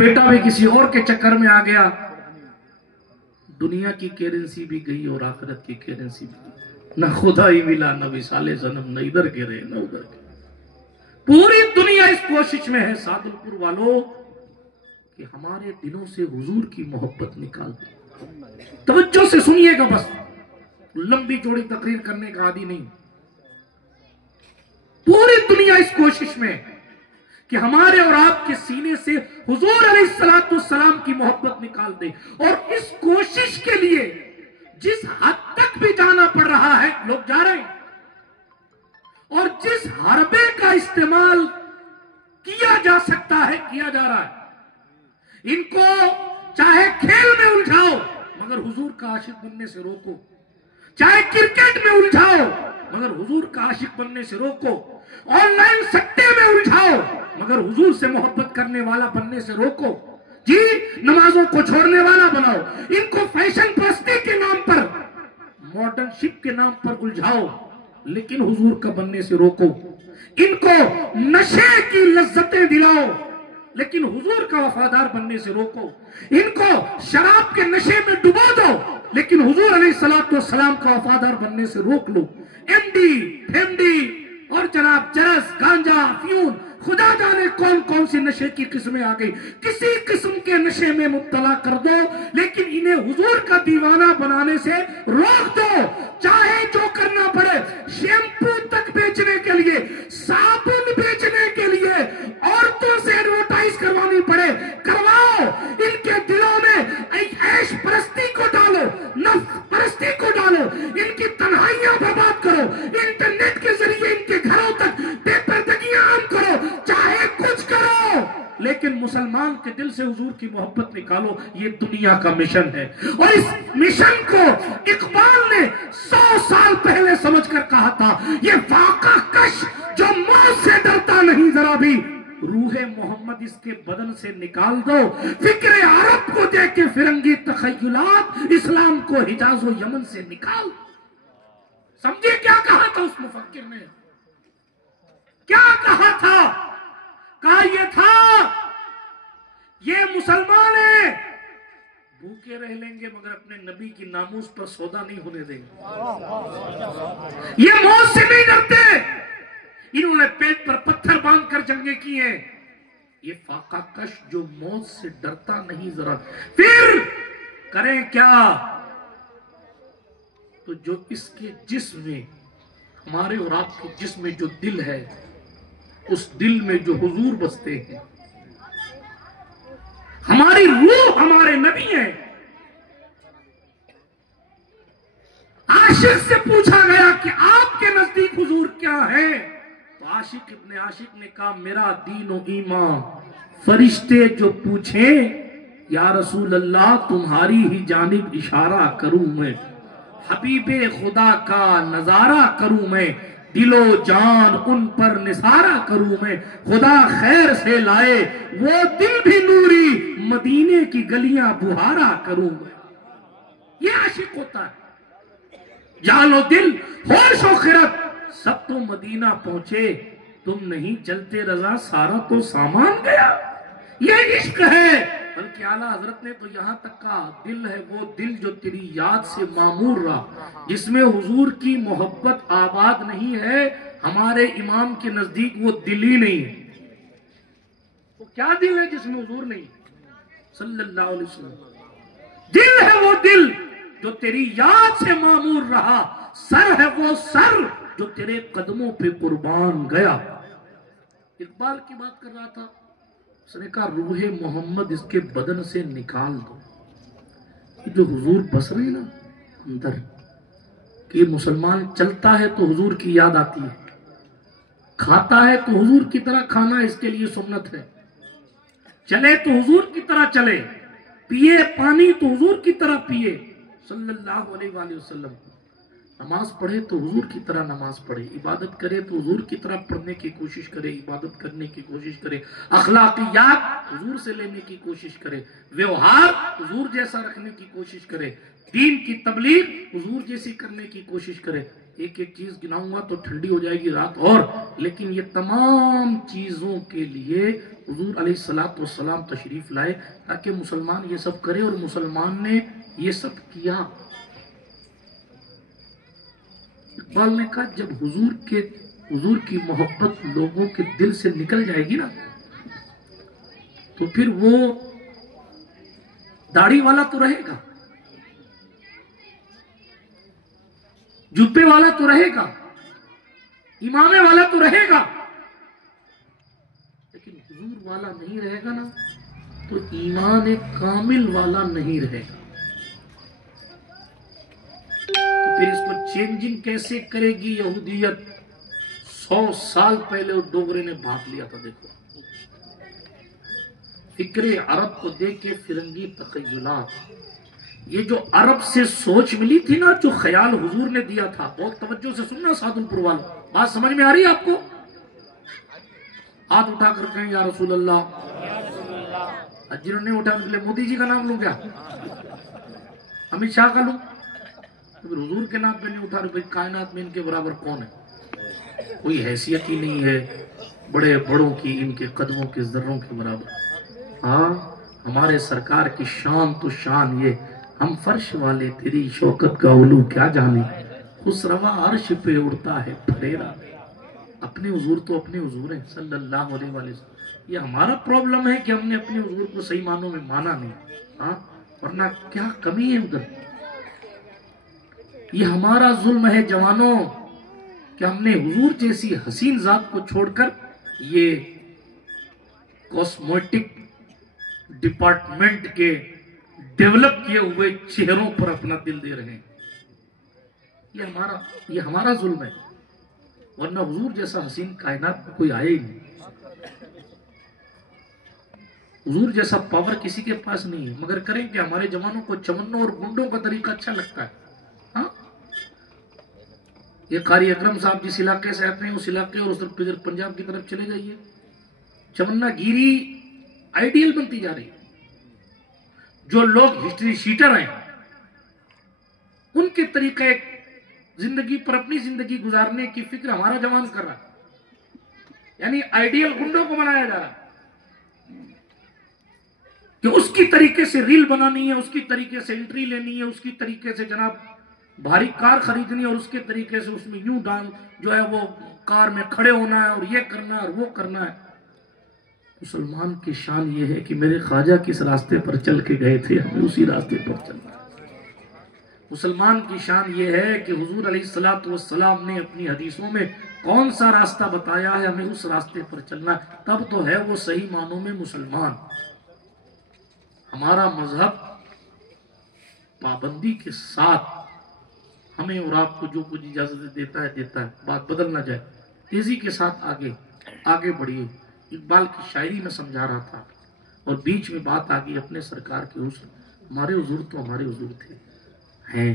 بیٹا بھی کسی اور کے چکر میں آ گیا، دنیا کی کرنسی بھی گئی اور آخرت کی کرنسی بھی گئی، نہ خدا ہی ملا، نہ وصال جنم، نہ ادھر گرے نہ ادھر گرے۔ پوری دنیا اس کوشش میں ہے سعادل پور والوں کہ ہمارے دلوں سے حضور کی محبت نکال دیں۔ توجہ سے سنیے گا، بس لمبی چوڑی تقریر کرنے کا عادی نہیں۔ پوری دنیا اس کوشش میں کہ ہمارے اور آپ کے سینے سے حضور علیہ السلام کی محبت نکال دے، اور اس کوشش کے لیے جس حد تک بھی جانا پڑ رہا ہے لوگ جا رہے ہیں، اور جس حربے کا استعمال کیا جا سکتا ہے کیا جا رہا ہے۔ ان کو چاہے کھیل میں الجھاؤ مگر حضور کا عاشق بننے سے روکو، چاہے کرکٹ میں الجھاؤ مگر حضور کا عاشق بننے سے روکو، آن لائن سٹے میں الجھاؤ مگر حضور سے محبت کرنے والا بننے سے روکو، جی نمازوں کو چھوڑنے والا بناؤ، ان کو فیشن پرستی کے نام پر، ماڈرن شپ کے نام پر الجھاؤ لیکن حضور کا بننے سے روکو، ان کو نشے کی لذتیں دلاؤ لیکن حضور کا وفادار بننے سے روکو، ان کو شراب کے نشے میں ڈبو دو لیکن حضور علیہ السلام کا وفادار بننے سے روک لو۔ ایم ڈی، فیم ڈی اور جناب چرس، گانجا، افیون، خدا جانے کون کون سی نشے کی قسمیں آ گئی، کسی قسم کے نشے میں مبتلا کر دو لیکن انہیں حضور کا دیوانہ بنانے سے روک دو، چاہے جو کرنا پڑے، شیمپو تک بیچنے کے لیے، صابن بیچنے کے لیے، عورتوں سے ایڈورٹائز کروانی پڑے کرواؤ، ان کے دلوں میں عیش پرستی کو ڈالو، نفس پرستی کو ڈالو، ان کی تنہائیاں برباد کرو، انٹرنیٹ کے ذریعے ان کے گھروں تک بے پردگیاں عام کرو، چاہے کچھ کرو لیکن مسلمان کے دل سے حضور کی محبت نکالو۔ یہ دنیا کا مشن ہے، اور اس مشن کو اقبال نے 100 سال پہلے سمجھ کر کہا تھا، یہ فاقہ کش جو موت سے ڈرتا نہیں ذرا بھی، روح محمد اس کے بدن سے نکال دو، فکر عرب کو دے کے فرنگی تخیلات، اسلام کو حجاز و یمن سے نکال دو۔ سمجھے کیا کہا تھا اس مفکر نے؟ کیا کہا تھا؟ کہا یہ تھا، یہ مسلمان ہیں، بھوکے رہ لیں گے مگر اپنے نبی کی ناموس پر سودا نہیں ہونے دیں گے، یہ موت سے نہیں ڈرتے، انہوں نے پیٹ پر پتھر باندھ کر جنگیں کی ہیں، یہ فاقہ کش جو موت سے ڈرتا نہیں ذرا، پھر کریں کیا؟ تو جو اس کے جسم میں، ہمارے اور آپ کے جسم میں جو دل ہے، اس دل میں جو حضور بستے ہیں، ہماری روح ہمارے نبی ہیں۔ عاشق سے پوچھا گیا کہ آپ کے نزدیک حضور کیا ہے؟ تو عاشق ابن عاشق نے کہا میرا دین و ایمان، فرشتے جو پوچھیں یا رسول اللہ تمہاری ہی جانب اشارہ کروں میں، حبیب خدا کا نظارہ کروں میں، دل و جان ان پر نثارہ کروں میں، خدا خیر سے لائے وہ دل بھی نوری، مدینے کی گلیاں بہارا کروں میں۔ یہ عاشق ہوتا ہے، جان و دل، ہوش و خرد سب تو مدینہ پہنچے، تم نہیں چلتے رضا سارا تو سامان گیا۔ یہ عشق ہے، بلکہ اعلیٰ حضرت نے تو یہاں تک کہا دل ہے وہ دل جو تیری یاد سے معمور رہا، جس میں حضور کی محبت آباد نہیں ہے، ہمارے امام کے نزدیک وہ دل ہی نہیں ہے۔ وہ کیا دل ہے جس میں حضور نہیں صلی اللہ علیہ وسلم؟ دل ہے وہ دل جو تیری یاد سے معمور رہا، سر ہے وہ سر جو تیرے قدموں پہ قربان گیا۔ اقبال کی بات کر رہا تھا، اس نے کہا روح محمد اس کے بدن سے نکال دو۔ یہ جو حضور بس رہے نا اندر، کہ یہ مسلمان چلتا ہے تو حضور کی یاد آتی ہے، کھاتا ہے تو حضور کی طرح کھانا اس کے لیے سنت ہے، چلے تو حضور کی طرح چلے، پیے پانی تو حضور کی طرح پیے صلی اللہ علیہ وآلہ وسلم۔ نماز پڑھے تو حضور کی طرح نماز پڑھے، عبادت کرے تو حضور کی طرح پڑھنے کی کوشش کرے، عبادت کرنے کی کوشش کرے، اخلاقیات حضور سے لینے کی کوشش کرے، ویوہار حضور جیسا رکھنے کی کوشش کرے، دین کی تبلیغ حضور جیسی کرنے کی کوشش کرے۔ ایک ایک چیز گناؤں گا تو ٹھنڈی ہو جائے گی رات اور، لیکن یہ تمام چیزوں کے لیے حضور علیہ السلام تشریف لائے تاکہ مسلمان یہ سب کرے، اور مسلمان نے یہ سب کیا۔ اقبال نے کہا جب حضور کی محبت لوگوں کے دل سے نکل جائے گی نا تو پھر وہ داڑھی والا تو رہے گا، جبے والا تو رہے گا، امامے والا تو رہے گا، لیکن حضور والا نہیں رہے گا نا تو ایمان کامل والا نہیں رہے گا۔ تو پھر اس کو چینجنگ کیسے کرے گی یہودیت؟ 100 سال پہلے اس ڈوگرے نے بھاگ لیا تھا۔ دیکھو فکر عرب کو دیکھ کے فرنگی تخیلات، یہ جو عرب سے سوچ ملی تھی نا، جو خیال حضور نے دیا تھا، بہت توجہ سے سننا سعد پور والوں، بات سمجھ میں آ رہی ہے آپ کو؟ ہاتھ اٹھا کر کہیں یا رسول اللہ۔ جنہوں نے اٹھا نکلے مودی جی کا نام لوں کیا؟ امت شاہ کا لوں؟ حضور کے نام پہ نہیں اٹھا رہے، کائنات میں ان کے برابر کون ہے؟ کوئی حیثیت ہی نہیں ہے بڑے بڑوں کی، ان کے قدموں کے ذروں کے برابر۔ ہاں ہمارے سرکار کی شان تو شان یہ، ہم فرش والے تیری شوکت کا علو کیا جانے، خسروا عرش پہ اڑتا ہے پھریرا۔ اپنے حضور تو اپنے حضور ہیں صلی اللہ علیہ وسلم۔ یہ ہمارا پرابلم ہے کہ ہم نے اپنے حضور کو صحیح معنوں میں مانا نہیں، ہاں ورنہ کیا کمی ہے ادھر؟ یہ ہمارا ظلم ہے جوانوں کہ ہم نے حضور جیسی حسین ذات کو چھوڑ کر یہ کاسمیٹک ڈپارٹمنٹ کے ڈیولپ کیے ہوئے چہروں پر اپنا دل دے رہے ہیں۔ یہ ہمارا ظلم ہے، ورنہ حضور جیسا حسین کائنات میں کوئی آئے ہی نہیں۔ حضور جیسا پاور کسی کے پاس نہیں ہے، مگر کریں کہ ہمارے جوانوں کو چمنوں اور گنڈوں کا طریقہ اچھا لگتا ہے۔ ہاں یہ قاری اکرم صاحب جس علاقے سے آتے ہیں اس علاقے اور اس پنجاب کی طرف چلے جائیے، چمنا گیری آئیڈیل بنتی جا رہی ہے۔ جو لوگ ہسٹری شیٹر ہیں ان کے طریقے زندگی پر اپنی زندگی گزارنے کی فکر ہمارا جوان کر رہا ہے، یعنی آئیڈیل گنڈوں کو بنایا جا رہا ہے کہ اس کی طریقے سے ریل بنانی ہے، اس کی طریقے سے انٹری لینی ہے، اس کی طریقے سے جناب بھاری کار خریدنی ہے، اور اس کے طریقے سے اس میں یوں جو ہے وہ کار میں کھڑے ہونا ہے اور یہ کرنا ہے اور وہ کرنا ہے۔ مسلمان کی شان یہ ہے کہ میرے خواجہ کس راستے پر چل کے گئے تھے، ہمیں اسی راستے پر چلنا ہے۔ مسلمان کی شان یہ ہے کہ حضور علیہ السلام نے اپنی حدیثوں میں کون سا راستہ بتایا ہے، ہمیں اس راستے پر چلنا ہے، تب تو ہے وہ صحیح معنوں میں مسلمان۔ ہمارا مذہب پابندی کے ساتھ ہمیں اور آپ کو جو کچھ اجازت دیتا ہے، بات بدل نہ جائے، تیزی کے ساتھ آگے بڑھیے۔ اقبال کی شاعری میں سمجھا رہا تھا اور بیچ میں بات آگئی اپنے سرکار کے حسن۔ ہمارے حضور تو ہمارے حضور تھے، ہیں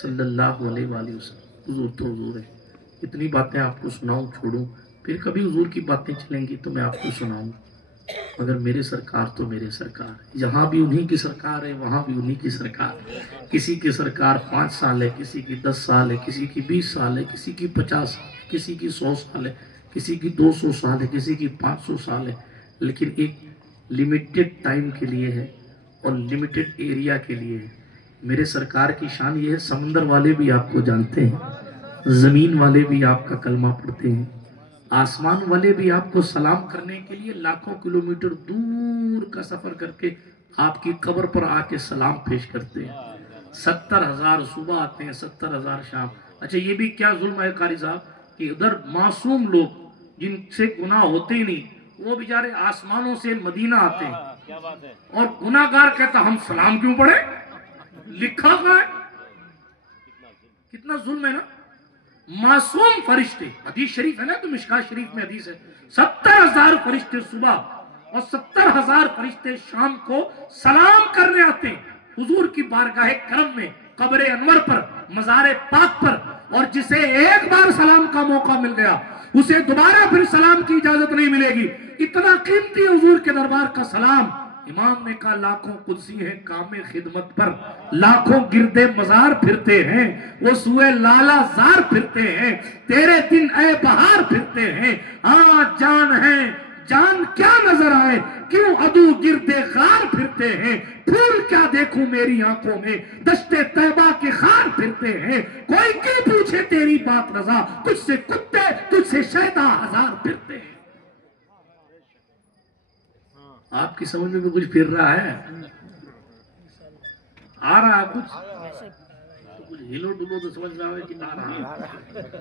صلی اللہ علیہ وآلہ وسلم، حضور تو حضور ہے۔ اتنی باتیں آپ کو سناؤں چھوڑوں، پھر کبھی حضور کی باتیں چلیں گی تو میں آپ کو سناؤں، مگر میرے سرکار تو میرے سرکار ہے، جہاں بھی انہی کی سرکار ہے وہاں بھی انہی کی سرکار ہے۔ کسی کی سرکار 5 سال ہے، کسی کی 10 سال ہے، کسی کی 20 سال ہے، کسی کی 50 سال، کسی کی 100 سال ہے، کسی کی 200 سال ہے، کسی کی 500 سال ہے، لیکن ایک لیمیٹڈ ٹائم کے لیے ہے اور لیمیٹڈ ایریا کے لیے ہے۔ میرے سرکار کی شان یہ ہے، سمندر والے بھی آپ کو جانتے ہیں، زمین والے بھی آپ کا کلمہ پڑھتے ہیں، آسمان والے بھی آپ کو سلام کرنے کے لیے لاکھوں کلومیٹر دور کا سفر کر کے آپ کی قبر پر آ کے سلام پیش کرتے ہیں۔ 70,000 صبح آتے ہیں، 70,000 شام۔ اچھا یہ بھی کیا ظلم ہے قاری صاحب کہ ادھر معصوم لوگ جن سے گناہ ہوتے ہی نہیں، وہ بیچارے آسمانوں سے مدینہ آتے ہیں اور گناہگار کہتا ہم سلام کیوں پڑھے؟ لکھا ہوا ہے، کتنا ظلم ہے نا۔ معصوم فرشتے، حدیث شریف ہے نا، تو مشکاۃ شریف میں حدیث ہے، 70,000 فرشتے صبح اور 70,000 فرشتے شام کو سلام کرنے آتے ہیں حضور کی بارگاہ کرم میں، قبر انور پر، مزار پاک پر۔ اور جسے ایک بار سلام کا موقع مل گیا اسے دوبارہ پھر سلام کی اجازت نہیں ملے گی. اتنا قیمتی حضور کے دربار کا سلام. امام نے کہا لاکھوں قدسی ہیں کام خدمت پر، لاکھوں گردے مزار پھرتے ہیں، وہ سوئے لالا زار پھرتے ہیں، تیرے دن اے بہار پھرتے ہیں. جان ہے جان کیا نظر آئے، کیوں عدو گردے غار پھرتے ہیں. پھول کیا دیکھوں میری آنکھوں میں، دشتے طیبہ کے خار پھرتے ہیں. کوئی کیوں پوچھے تیری بات رضا، تجھ سے کتے تجھ سے شیطان ہزار پھرتے ہیں. آپ کی سمجھ میں بھی کچھ پھر رہا ہے؟ آ رہا ہے کچھ ہلو ڈلو تو سمجھ میں آئے کہ آ رہا ہے،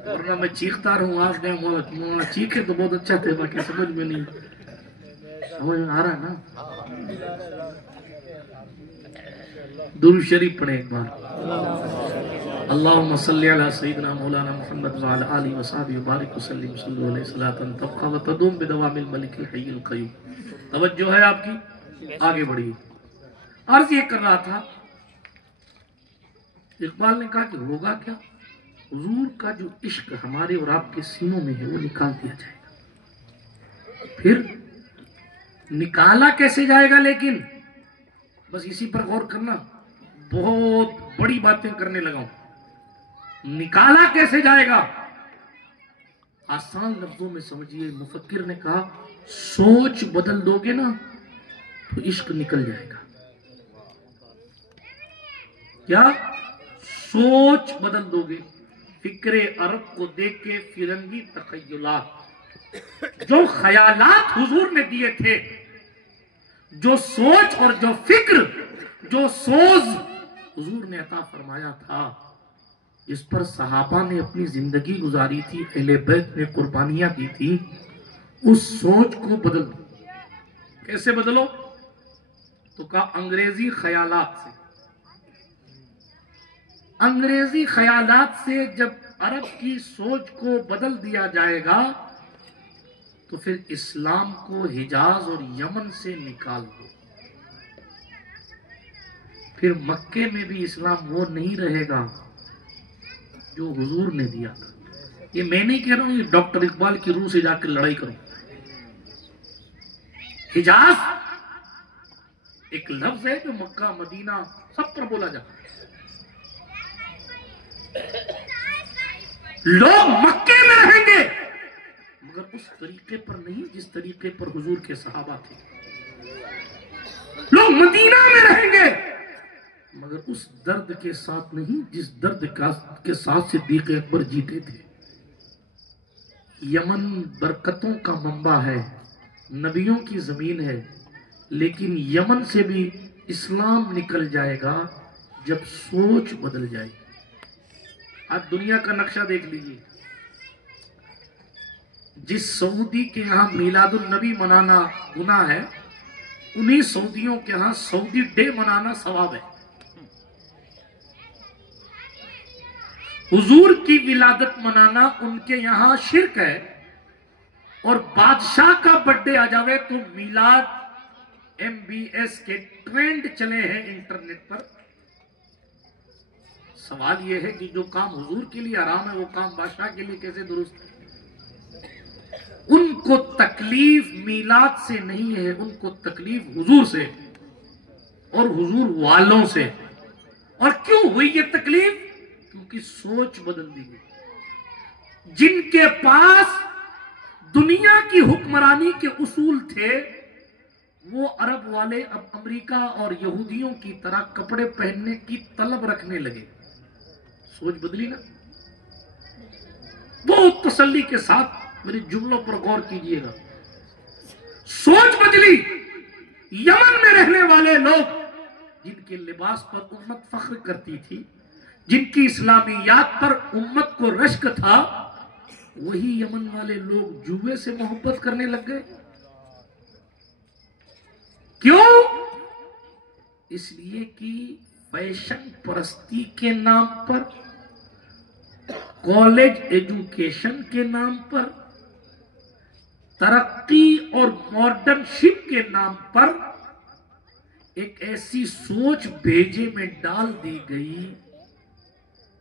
ورنہ میں چیختا رہوں آپ نے مولانا چیخے تو بہت اچھا تھے، باقی سمجھ میں نہیں. سمجھ میں آ رہا ہے نا؟ درود شریف پڑھیں ایک بار. اللہم صلی علی سیدنا مولانا محمد وعلی آلہ وصحبہ وبارک وسلم صلی علیہ صلاۃ تبقى وتدوم بدوام الملک الحی القیوم. توجہ ہے آپ کی، آگے بڑھیے. عرض یہ کر رہا تھا، اقبال نے کہا کہ ہوگا کیا، حضور کا جو عشق ہمارے اور آپ کے سینوں میں ہے وہ نکال دیا جائے گا. پھر نکالا کیسے جائے گا؟ لیکن بس اسی پر غور کرنا، بہت بڑی باتیں کرنے لگا ہوں. نکالا کیسے جائے گا؟ آسان لفظوں میں سمجھیے. مفکر نے کہا سوچ بدل دو گے نا تو عشق نکل جائے گا. کیا؟ سوچ بدل دو گے. فکر عرب کو دیکھ کے فرنگی تخیلات، جو خیالات حضور نے دیے تھے، جو سوچ اور جو فکر، جو سوز حضور نے عطا فرمایا تھا، جس پر صحابہ نے اپنی زندگی گزاری تھی، اہل بیت نے قربانیاں دی تھی، اس سوچ کو بدل دو. کیسے بدلو؟ تو کہا انگریزی خیالات سے. انگریزی خیالات سے جب عرب کی سوچ کو بدل دیا جائے گا تو پھر اسلام کو حجاز اور یمن سے نکال دو. پھر مکے میں بھی اسلام وہ نہیں رہے گا جو حضور نے دیا تھا. یہ میں نہیں کہہ رہا ہوں، یہ ڈاکٹر اقبال کی روح سے جا کے لڑائی کرو. حجاز ایک لفظ ہے جو مکہ مدینہ سب پر بولا جاتا ہے. لوگ مکے میں رہیں گے مگر اس طریقے پر نہیں جس طریقے پر حضور کے صحابہ تھے. لوگ مدینہ میں رہیں گے مگر اس درد کے ساتھ نہیں جس درد کے ساتھ صدیق اکبر جیتے تھے. یمن برکتوں کا منبع ہے، نبیوں کی زمین ہے، لیکن یمن سے بھی اسلام نکل جائے گا جب سوچ بدل جائے گی. آج دنیا کا نقشہ دیکھ لیجیے. جس سعودی کے یہاں میلاد النبی منانا گناہ ہے، انہی سعودیوں کے یہاں سعودی ڈے منانا ثواب ہے. حضور کی ولادت منانا ان کے یہاں شرک ہے، اور بادشاہ کا برتھڈے آ جاوے تو میلاد MBS کے ٹرینڈ چلے ہیں انٹرنیٹ پر. سوال یہ ہے کہ جو کام حضور کے لیے حرام ہے وہ کام بادشاہ کے لیے کیسے درست ہے؟ ان کو تکلیف میلاد سے نہیں ہے، ان کو تکلیف حضور سے اور حضور والوں سے. اور کیوں ہوئی یہ تکلیف؟ کیونکہ سوچ بدل دی گئی. جن کے پاس دنیا کی حکمرانی کے اصول تھے وہ عرب والے اب امریکہ اور یہودیوں کی طرح کپڑے پہننے کی طلب رکھنے لگے. سوچ بدلی نا. بہت تسلی کے ساتھ میری جملوں پر غور کیجئے گا. سوچ بدلی. یمن میں رہنے والے لوگ جن کے لباس پر امت فخر کرتی تھی، جن کی اسلامیات پر امت کو رشک تھا، وہی یمن والے لوگ جوئے سے محبت کرنے لگ گئے. کیوں؟ اس لیے کہ فیشن پرستی کے نام پر، کالج ایجوکیشن کے نام پر، ترقی اور ماڈرن شپ کے نام پر ایک ایسی سوچ بھیجے میں ڈال دی گئی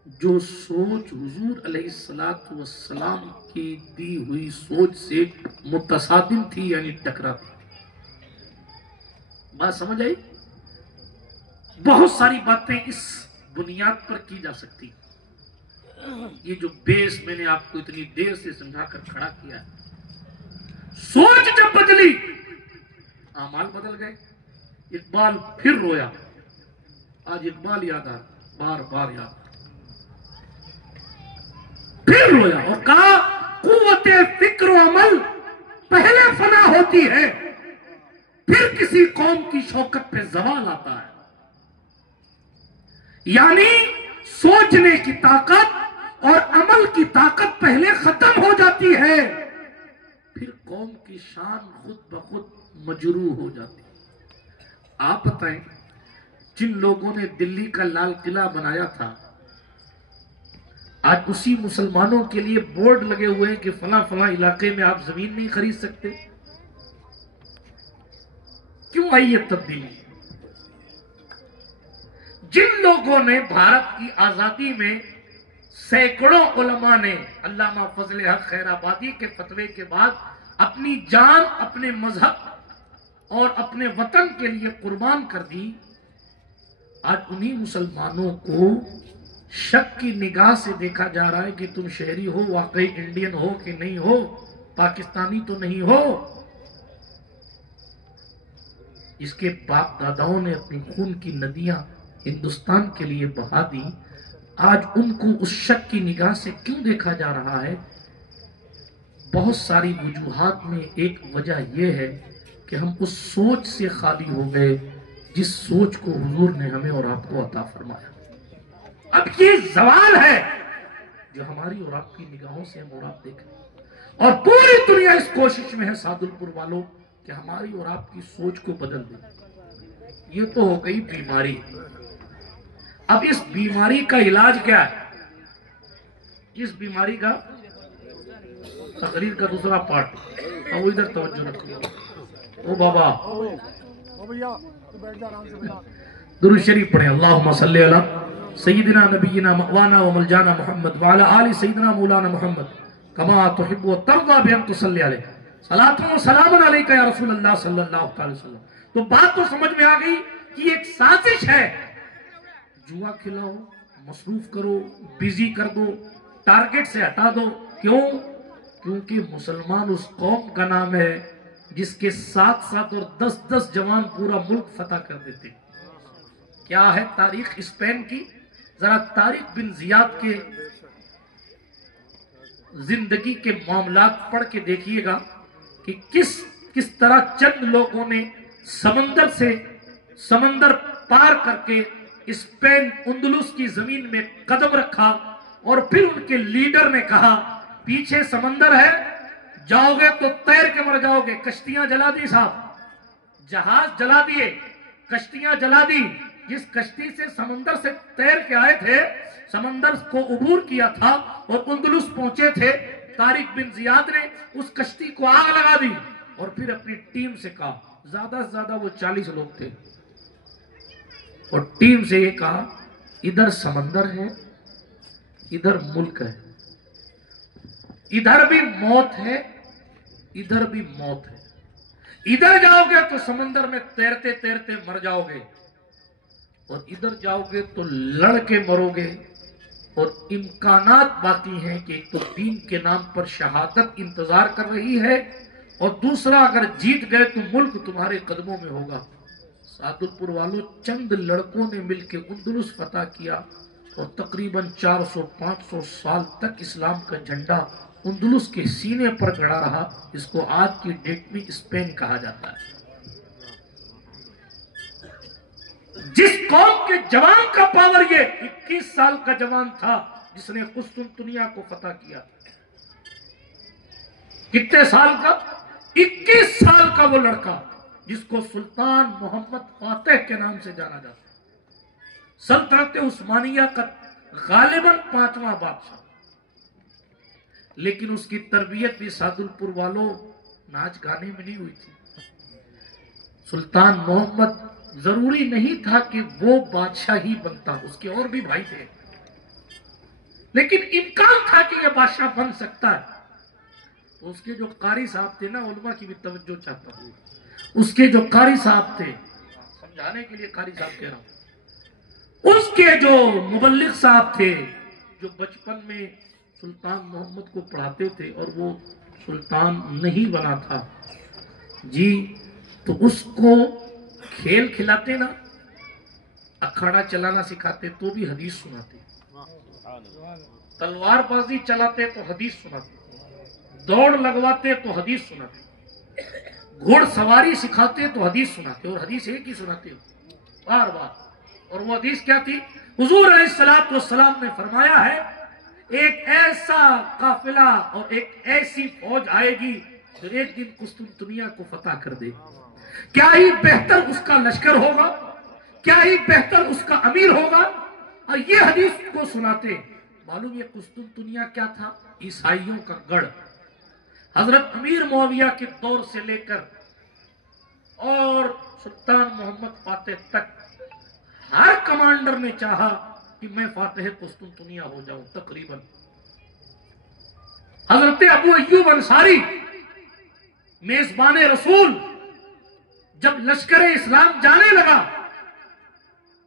جو سوچ حضور علیہ السلام کی دی ہوئی سوچ سے متصادم تھی، یعنی ٹکرا تھی. بات سمجھ آئی؟ بہت ساری باتیں اس بنیاد پر کی جا سکتی. یہ جو بیس میں نے آپ کو اتنی دیر سے سمجھا کر کھڑا کیا ہے، سوچ جب بدلی اعمال بدل گئے. اقبال پھر رویا. آج اقبال یاد آ بار بار یاد پھر رویا اور کہا قوت فکر و عمل پہلے فنا ہوتی ہے، پھر کسی قوم کی شوکت پہ زوال آتا ہے. یعنی سوچنے کی طاقت اور عمل کی طاقت پہلے ختم ہو جاتی ہے، پھر قوم کی شان خود بخود مجروح ہو جاتی ہے. آپ بتائیں، جن لوگوں نے دلی کا لال قلعہ بنایا تھا، آج اسی مسلمانوں کے لیے بورڈ لگے ہوئے ہیں کہ فلاں فلاں علاقے میں آپ زمین نہیں خرید سکتے. کیوں آئی یہ تبدیلی؟ جن لوگوں نے بھارت کی آزادی میں سینکڑوں علماء نے علامہ فضل حق خیر آبادی کے فتوے کے بعد اپنی جان اپنے مذہب اور اپنے وطن کے لیے قربان کر دی، آج انہی مسلمانوں کو شک کی نگاہ سے دیکھا جا رہا ہے کہ تم شہری ہو، واقعی انڈین ہو کہ نہیں ہو، پاکستانی تو نہیں ہو. اس کے باپ داداؤں نے اپنی خون کی ندیاں ہندوستان کے لیے بہا دی، آج ان کو اس شک کی نگاہ سے کیوں دیکھا جا رہا ہے؟ بہت ساری وجوہات میں ایک وجہ یہ ہے کہ ہم اس سوچ سے خالی ہو گئے جس سوچ کو حضور نے ہمیں اور آپ کو عطا فرمایا. اب یہ زوال ہے جو ہماری اور آپ کی نگاہوں سے ہم اور آپ دیکھ رہے ہیں، اور پوری دنیا اس کوشش میں ہے سعدل پور والوں کہ ہماری اور آپ کی سوچ کو بدل دیں. یہ تو ہو گئی بیماری. اب اس بیماری کا علاج کیا ہے؟ اس بیماری کا تقریر کا دوسرا پارٹ. وہ ادھر توجہ رکھو. او بابا درود شریف پڑھیں. اللہم صلی علی سیدنا نبینا مأوانا و ملجانا محمد وعلی آل سیدنا مولانا محمد کما تحب و ترضى بان تصلی علیہ صلاۃ و سلام علیکہ یا رسول اللہ صلی اللہ علیہ وسلم. تو بات تو سمجھ میں آ گئی کہ ایک سازش ہے. جوا کھلاؤ، مصروف کرو، بیزی کر دو، ٹارگٹ سے ہٹا دو. کیوں؟ کیونکہ مسلمان اس قوم کا نام ہے جس کے 7 اور 10 جوان پورا ملک فتح کر دیتے. کیا ہے تاریخ اسپین کی؟ ذرا طارق بن زیاد کے زندگی کے معاملات پڑھ کے دیکھیے گا کہ کس طرح چند لوگوں نے سمندر پار کر کے اسپین اندلس کی زمین میں قدم رکھا، اور پھر ان کے لیڈر نے کہا پیچھے سمندر ہے، جاؤ گے تو تیر کے مر جاؤ گے. کشتیاں جلا دی صاحب، جہاز جلا دیے، کشتیاں جلا دی. جس کشتی سے سمندر سے تیر کے آئے تھے، سمندر کو عبور کیا تھا اور اندلس پہنچے تھے، طارق بن زیاد نے اس کشتی کو آگ لگا دی اور پھر اپنی ٹیم سے کہا، زیادہ سے زیادہ وہ 40 لوگ تھے، اور ٹیم سے یہ کہا ادھر سمندر ہے، ادھر ملک ہے، ادھر بھی موت ہے، ادھر بھی موت ہے. ادھر جاؤ گے تو سمندر میں تیرتے تیرتے مر جاؤ گے، اور ادھر جاؤ گے تو لڑ کے مرو گے. اور امکانات باقی ہیں کہ ایک تو دین کے نام پر شہادت انتظار کر رہی ہے، اور دوسرا اگر جیت گئے تو ملک تمہارے قدموں میں ہوگا. سعدل پور والوں، چند لڑکوں نے مل کے اندلس فتح کیا، اور تقریباً 400-500 سال تک اسلام کا جھنڈا اندلس کے سینے پر گڑا رہا. اس کو آج کی ڈیٹ میں اسپین کہا جاتا ہے. جس قوم کے جوان کا پاور یہ 21 سال کا جوان تھا جس نے قسطنطنیہ کو فتح کیا. کتنے سال کا؟ 21 سال کا وہ لڑکا جس کو سلطان محمد فاتح کے نام سے جانا جاتا ہے. سلطنت عثمانیہ کا غالباً 5واں بادشاہ، لیکن اس کی تربیت بھی سعدل پور والوں ناچ گانے میں نہیں ہوئی تھی. سلطان محمد ضروری نہیں تھا کہ وہ بادشاہ ہی بنتا، اس کے اور بھی بھائی تھے. لیکن امکان تھا کہ یہ بادشاہ بن سکتا ہے. تو اس کے جو قاری صاحب تھے نا، علماء کی بھی توجہ چاہتا ہوں، اس کے جو قاری صاحب تھے، سمجھانے کے لیے قاری صاحب کہہ رہا ہوں، اس کے جو مبلغ صاحب تھے، جو بچپن میں سلطان محمد کو پڑھاتے تھے اور وہ سلطان نہیں بنا تھا جی، تو اس کو کھیل کھلاتے نا، اکھاڑا چلانا سکھاتے تو بھی حدیث سناتے، تلوار بازی چلاتے تو حدیث سناتے، دوڑ لگواتے تو حدیث سناتے، گھوڑ سواری سکھاتے تو حدیث سناتے، اور حدیث ایک ہی سناتے ہو بار بار. اور وہ حدیث کیا تھی؟ حضور علیہ الصلوۃ والسلام نے فرمایا ہے ایک ایسا قافلہ اور ایک ایسی فوج آئے گی جو ایک دن قسطنطنیہ کو فتح کر دے. کیا ہی بہتر اس کا لشکر ہوگا، کیا ہی بہتر اس کا امیر ہوگا. اور یہ حدیث کو سناتے. معلوم یہ قسطنطنیہ کیا تھا؟ عیسائیوں کا گڑھ. حضرت امیر معاویہ کے دور سے لے کر اور سلطان محمد فاتح تک ہر کمانڈر نے چاہا کہ میں فاتح قسطنطنیہ ہو جاؤں. تقریباً حضرت ابو ایوب انصاری میزبان رسول جب لشکر اسلام جانے لگا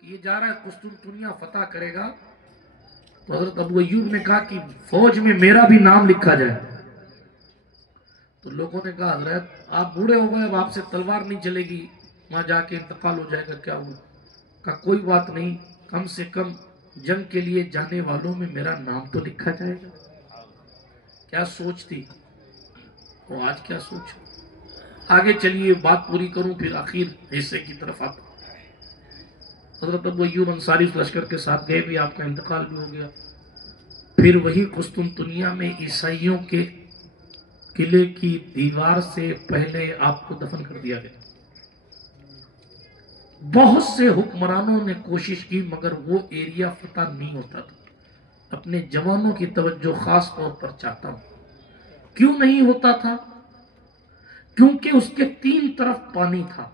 کہ یہ جا رہا ہے قسطنطنیہ فتح کرے گا، تو حضرت ابو ایوب نے کہا کہ فوج میں میرا بھی نام لکھا جائے. تو لوگوں نے کہا حضرت آپ بوڑھے ہو گئے، اب آپ سے تلوار نہیں چلے گی، وہاں جا کے انتقال ہو جائے گا، کیا ہوا؟ کہا کوئی بات نہیں، کم سے کم جنگ کے لیے جانے والوں میں میرا نام تو لکھا جائے گا. کیا سوچ تھی وہ، آج کیا سوچ. آگے چلیے بات پوری کروں پھر آخر حصے کی طرف آتا. حضرت ابو ایوب انصاری اس لشکر کے ساتھ گئے بھی، آپ کا انتقال بھی ہو گیا. پھر وہی قسطنطنیہ میں عیسائیوں کے قلعے کی دیوار سے پہلے آپ کو دفن کر دیا گیا. بہت سے حکمرانوں نے کوشش کی مگر وہ ایریا فتح نہیں ہوتا تھا. اپنے جوانوں کی توجہ خاص طور پر چاہتا ہوں. کیوں نہیں ہوتا تھا؟ کیونکہ اس کے 3 طرف پانی تھا.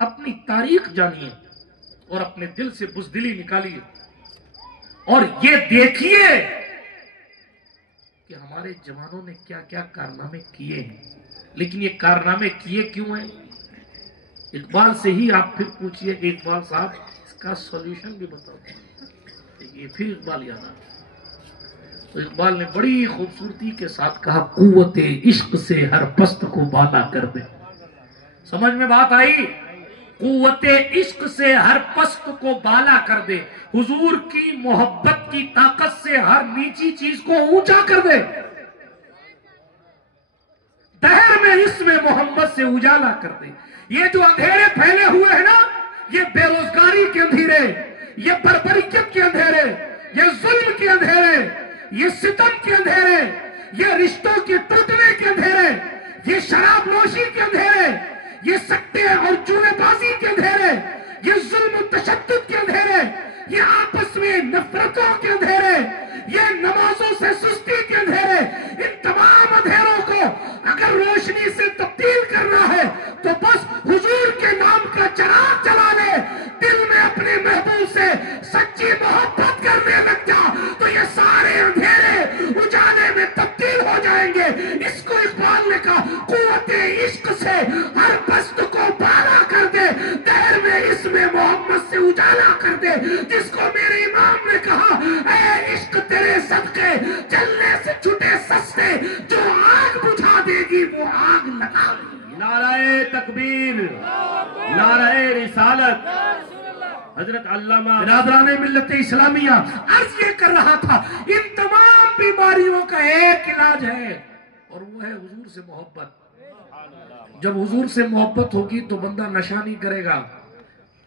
اپنی تاریخ جانیے اور اپنے دل سے بزدلی نکالیے اور یہ دیکھیے کہ ہمارے جوانوں نے کیا کیا کارنامے کیے ہیں. لیکن یہ کارنامے کیے کیوں ہیں؟ اقبال سے ہی آپ پھر پوچھئے کہ اقبال صاحب اس کا سولوشن بھی بتاؤ. یہ پھر اقبال یاد آ. تو اقبال نے بڑی خوبصورتی کے ساتھ کہا قوت عشق سے ہر پست کو بالا کر دے. سمجھ میں بات آئی؟ قوت عشق سے ہر پست کو بالا کر دے. حضور کی محبت کی طاقت سے ہر نیچی چیز کو اونچا کر دے. دہر میں اسم محمد سے اجالا کر دے. یہ جو اندھیرے پھیلے ہوئے ہیں نا، یہ بے روزگاری کے اندھیرے، یہ بربریت کے اندھیرے، یہ ظلم کے اندھیرے، یہ ستم کے اندھیرے، یہ رشتوں کے ٹوٹنے کے اندھیرے، یہ شراب نوشی کے اندھیرے، یہ سکتے اور جوئے بازی کے اندھیرے، یہ ظلم و تشدد کے اندھیرے، یہ آپس میں نفرتوں کے اندھیرے، یہ نمازوں سے سستی کے اندھیرے، ان تمام اندھیروں کو اگر روشنی سے تبدیل کرنا ہے تو بس حضور کے نام کا چراغ جلا لے. دل میں اپنے محبوب سے سچی محبت کرنے لگ جا تو یہ سارے اندھیرے اجالے میں تبدیل ہو جائیں گے. اس کو اقبال نے کہا قوت عشق سے ہر پست کو بالا کر دے، دیر میں اسم محمد سے اجالا کر دے. جس کو میرے امام نے کہا اے عشق تیرے صدقے جلنے سے چھٹے سستے، جو آگ بجھا دے گی وہ آگ لگا دے. نعرہ تکبیر، نعرہ رسالت. حضرت علامہ برادران ملت اسلامیہ عرض یہ کر رہا تھا ان تمام بیماریوں کا ایک علاج ہے اور وہ ہے حضور سے محبت. جب حضور سے محبت ہوگی تو بندہ نشہ نہیں کرے گا.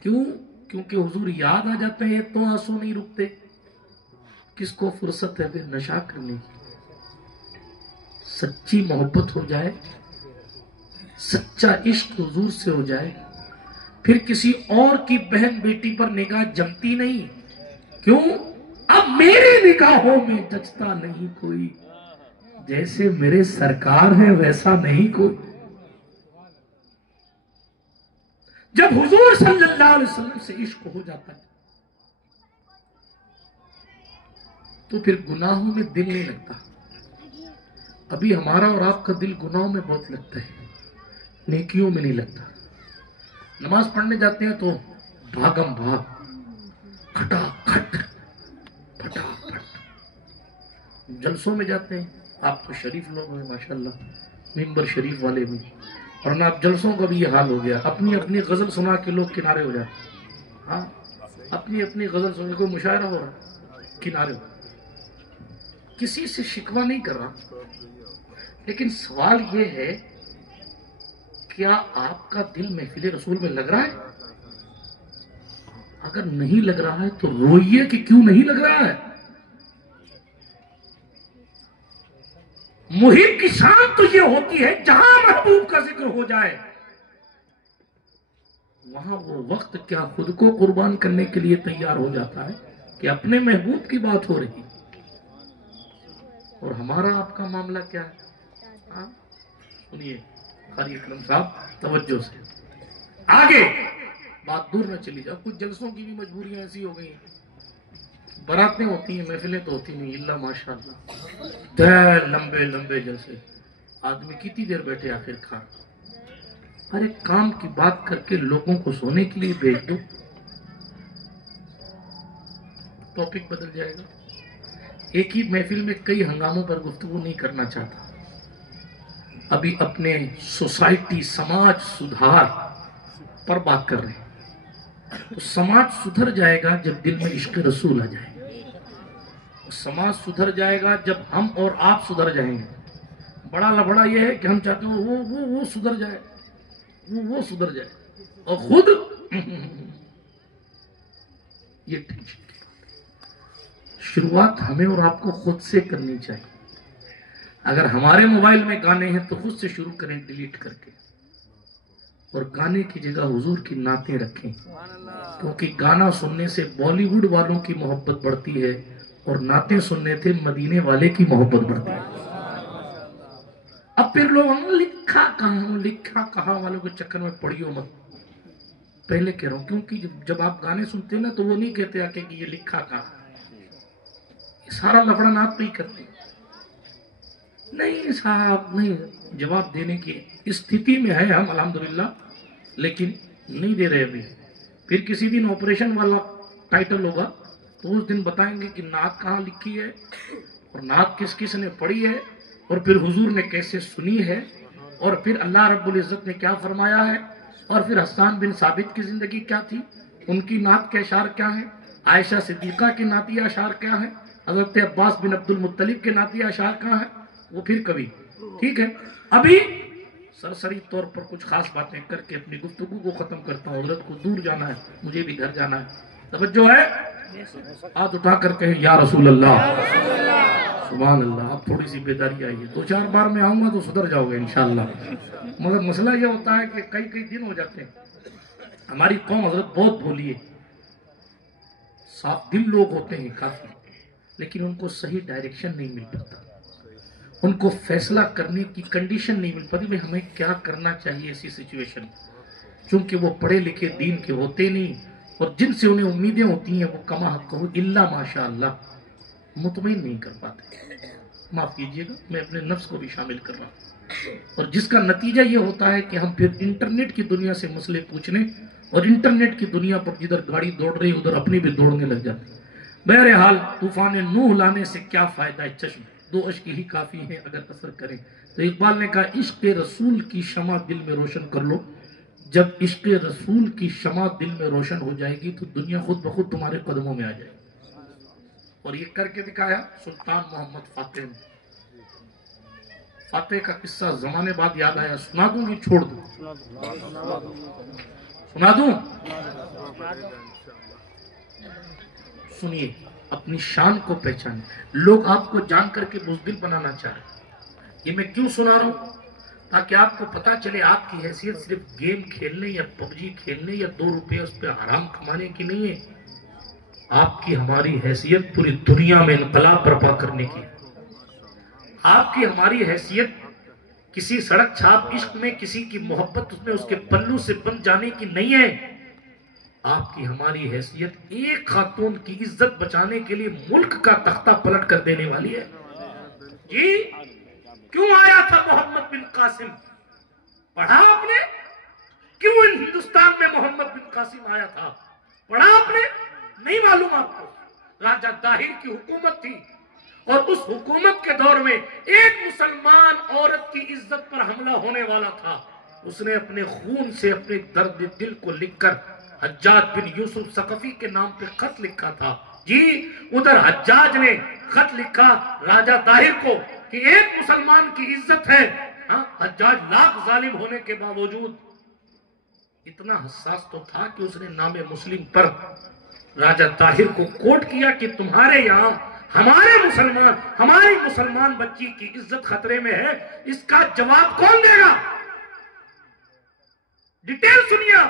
کیوں؟ کیونکہ حضور یاد آ جاتے ہیں تو آنسو نہیں رکتے. کس کو فرصت ہے پھر نشہ کرنے کی؟ سچی محبت ہو جائے، سچا عشق حضور سے ہو جائے، پھر کسی اور کی بہن بیٹی پر نگاہ جمتی نہیں. کیوں؟ اب میری نگاہوں میں جچتا نہیں کوئی، جیسے میرے سرکار ہیں ویسا نہیں کوئی. جب حضور صلی اللہ علیہ وسلم سے عشق ہو جاتا ہے تو پھر گناہوں میں دل نہیں لگتا. ابھی ہمارا اور آپ کا دل گناہوں میں بہت لگتا ہے، نیکیوں میں نہیں لگتا. نماز پڑھنے جاتے ہیں تو بھاگم بھاگ، کھٹا کھٹ پھٹا پھٹ. جلسوں میں جاتے ہیں، آپ تو شریف لوگ ہیں ماشاءاللہ، ممبر شریف والے بھی، ورنہ آپ جلسوں کا بھی یہ حال ہو گیا. اپنی اپنی غزل سنا کے لوگ کنارے ہو جاتے ہیں. ہاں، اپنی اپنی غزل سن کے کوئی مشاعرہ ہو رہا، کنارے ہو. کسی سے شکوہ نہیں کر رہا، لیکن سوال یہ ہے کیا آپ کا دل محفل رسول میں لگ رہا ہے؟ اگر نہیں لگ رہا ہے تو روئیے کہ کیوں نہیں لگ رہا ہے. محب کی شان تو یہ ہوتی ہے جہاں محبوب کا ذکر ہو جائے وہاں وہ وقت کیا خود کو قربان کرنے کے لیے تیار ہو جاتا ہے کہ اپنے محبوب کی بات ہو رہی. اور ہمارا آپ کا معاملہ کیا ہے؟ سنیے قاری اکرم صاحب توجہ سے، آگے بات دور نہ چلی جائے. کچھ جلسوں کی بھی مجبوریاں ایسی ہو گئی ہیں، براتیں ہوتی ہیں، محفلیں تو ہوتی نہیں. اللہ ماشاءاللہ دیر لمبے لمبے جلسے، آدمی کتنی دیر بیٹھے آخر کار. ارے کام کی بات کر کے لوگوں کو سونے کے لیے بھیج دو، ٹاپک بدل جائے گا. ایک ہی محفل میں کئی ہنگاموں پر گفتگو نہیں کرنا چاہتا. ابھی اپنے سوسائٹی سماج سدھار پر بات کر رہے ہیں. تو سماج سدھر جائے گا جب دل میں عشق رسول آ جائے گا. سماج سدھر جائے گا جب ہم اور آپ سدھر جائیں گے. بڑا لبڑا یہ ہے کہ ہم چاہتے ہیں وہ سدھر جائے، وہ سدھر جائے، اور خود یہ ٹینشن. شروعات ہمیں اور آپ کو خود سے کرنی چاہیے. اگر ہمارے موبائل میں گانے ہیں تو خود سے شروع کریں ڈیلیٹ کر کے، اور گانے کی جگہ حضور کی نعتیں رکھیں، کیونکہ گانا سننے سے بالی ووڈ والوں کی محبت بڑھتی ہے اور نعتیں سننے سے مدینے والے کی محبت بڑھتی ہے. اب پھر لوگ لکھا کہاں والوں کے چکر میں پڑیو مت. پہلے کہہ رہا ہوں کیونکہ جب آپ گانے سنتے ہیں نا تو وہ نہیں کہتے آ کہ یہ لکھا کہاں، یہ سارا لفڑا نعت پہ ہی کرتے. نہیں صاحب نہیں، جواب دینے کی استھتی میں ہے ہم الحمدللہ، لیکن نہیں دے رہے ابھی. پھر کسی دن آپریشن والا ٹائٹل ہوگا تو اس دن بتائیں گے کہ نعت کہاں لکھی ہے اور نعت کس کس نے پڑھی ہے اور پھر حضور نے کیسے سنی ہے اور پھر اللہ رب العزت نے کیا فرمایا ہے اور پھر حسان بن ثابت کی زندگی کیا تھی، ان کی نعت کے اشعار کیا ہیں، عائشہ صدیقہ کے نعتیہ اشعار کیا ہیں، حضرت عباس بن عبد المطلب کے نعتیہ اشعار کیا ہیں، وہ پھر کبھی. ٹھیک ہے، ابھی سرسری طور پر کچھ خاص باتیں کر کے اپنی گفتگو کو ختم کرتا ہوں. حضرت کو دور جانا ہے، مجھے بھی گھر جانا ہے. توجہ ہے، ہاتھ اٹھا کر کہیں یا رسول اللہ، سبحان اللہ. اب تھوڑی سی بیداری آئی ہے، 2-4 بار میں آؤں گا تو سدھر جاؤ گے انشاءاللہ. مگر مسئلہ یہ ہوتا ہے کہ کئی دن ہو جاتے ہیں. ہماری قوم حضرت بہت بھولی ہے، صاف دل لوگ ہوتے ہیں کافی، لیکن ان کو صحیح ڈائریکشن نہیں مل پاتا، ان کو فیصلہ کرنے کی کنڈیشن نہیں مل پاتی. ہمیں کیا کرنا چاہیے ایسی سچویشن، چونکہ وہ پڑھے لکھے دین کے ہوتے نہیں اور جن سے انہیں امیدیں ہوتی ہیں وہ کما حق الا ماشاء اللہ مطمئن نہیں کر پاتے. معاف کیجئے گا، میں اپنے نفس کو بھی شامل کر رہا ہوں. اور جس کا نتیجہ یہ ہوتا ہے کہ ہم پھر انٹرنیٹ کی دنیا سے مسئلے پوچھنے اور انٹرنیٹ کی دنیا پر جدھر گاڑی دوڑ رہی ادھر اپنی بھی دوڑنے لگ جاتے. بہرحال طوفان نوح لانے سے کیا فائدہ ہے، چشم 2 اشک ہی کافی ہیں اگر اثر کریں. تو اقبال نے کہا عشق رسول کی شمع دل میں روشن کر لو. جب عشق رسول کی شمع دل میں روشن ہو جائے گی تو دنیا خود بخود تمہارے قدموں میں آ جائے گی. اور یہ کر کے دکھایا سلطان محمد فاتح نے. فاتح کا قصہ زمانے بعد یاد آیا، سنا دوں گی چھوڑ دوں؟ سنا دوں؟ سنیے، اپنی شان کو پہچانے. لوگ آپ کو جان کر کے بزدل بنانا چاہ رہے ہیں. یہ میں کیوں سنا رہا ہوں؟ تاکہ آپ کو پتا چلے آپ کی حیثیت صرف گیم کھیلنے یا پب جی کھیلنے یا 2 روپے اس پہ حرام کمانے کی نہیں ہے. آپ کی ہماری حیثیت پوری دنیا میں انقلاب برپا کرنے کی. آپ کی ہماری حیثیت کسی سڑک چھاپ عشق میں کسی کی محبت اس میں اس کے پلو سے بن جانے کی نہیں ہے. آپ کی ہماری حیثیت ایک خاتون کی عزت بچانے کے لیے ملک کا تختہ پلٹ کر دینے والی ہے. جی کیوں آیا تھا محمد بن قاسم؟ پڑھا آپ نے؟ کیوں ہندوستان میں محمد بن قاسم آیا تھا؟ پڑھا آپ نے؟ نہیں معلوم آپ کو؟ راجہ طاہر کی حکومت تھی اور اس حکومت کے دور میں ایک مسلمان عورت کی عزت پر حملہ ہونے والا تھا. اس نے اپنے خون سے اپنے درد دل کو لکھ کر حجاج بن یوسف ثقفی کے نام پہ خط لکھا تھا. جی ادھر حجاج نے خط لکھا راجہ طاہر کو کہ ایک مسلمان کی عزت ہے. حجاج لاکھ ظالم ہونے کے باوجود اتنا حساس تو تھا کہ اس نے نام مسلم پر راجہ طاہر کو کوٹ کیا کہ تمہارے یہاں ہماری مسلمان بچی کی عزت خطرے میں ہے، اس کا جواب کون دے گا؟ ڈیٹیل سنیے،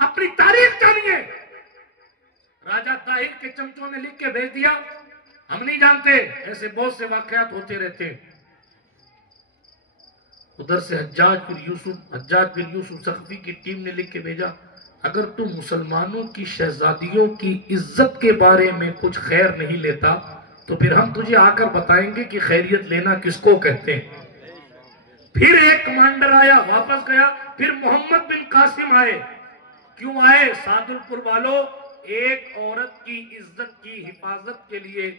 اپنی تاریخ جانیے. راجہ طاہر کے چمچوں نے لکھ کے بھیج دیا، ہم نہیں جانتے، ایسے بہت سے واقعات ہوتے رہتے ہیں. ادھر سے حجاج بن یوسف ثقفی کی ٹیم نے لکھ کے بھیجا، اگر تم مسلمانوں کی شہزادیوں کی عزت کے بارے میں کچھ خیر نہیں لیتا تو پھر ہم تجھے آ کر بتائیں گے کہ خیریت لینا کس کو کہتے ہیں. پھر ایک کمانڈر آیا، واپس گیا. پھر محمد بن قاسم آئے. کیوں آئے؟ سعد الپور والوں، ایک عورت کی عزت کی حفاظت کے لیے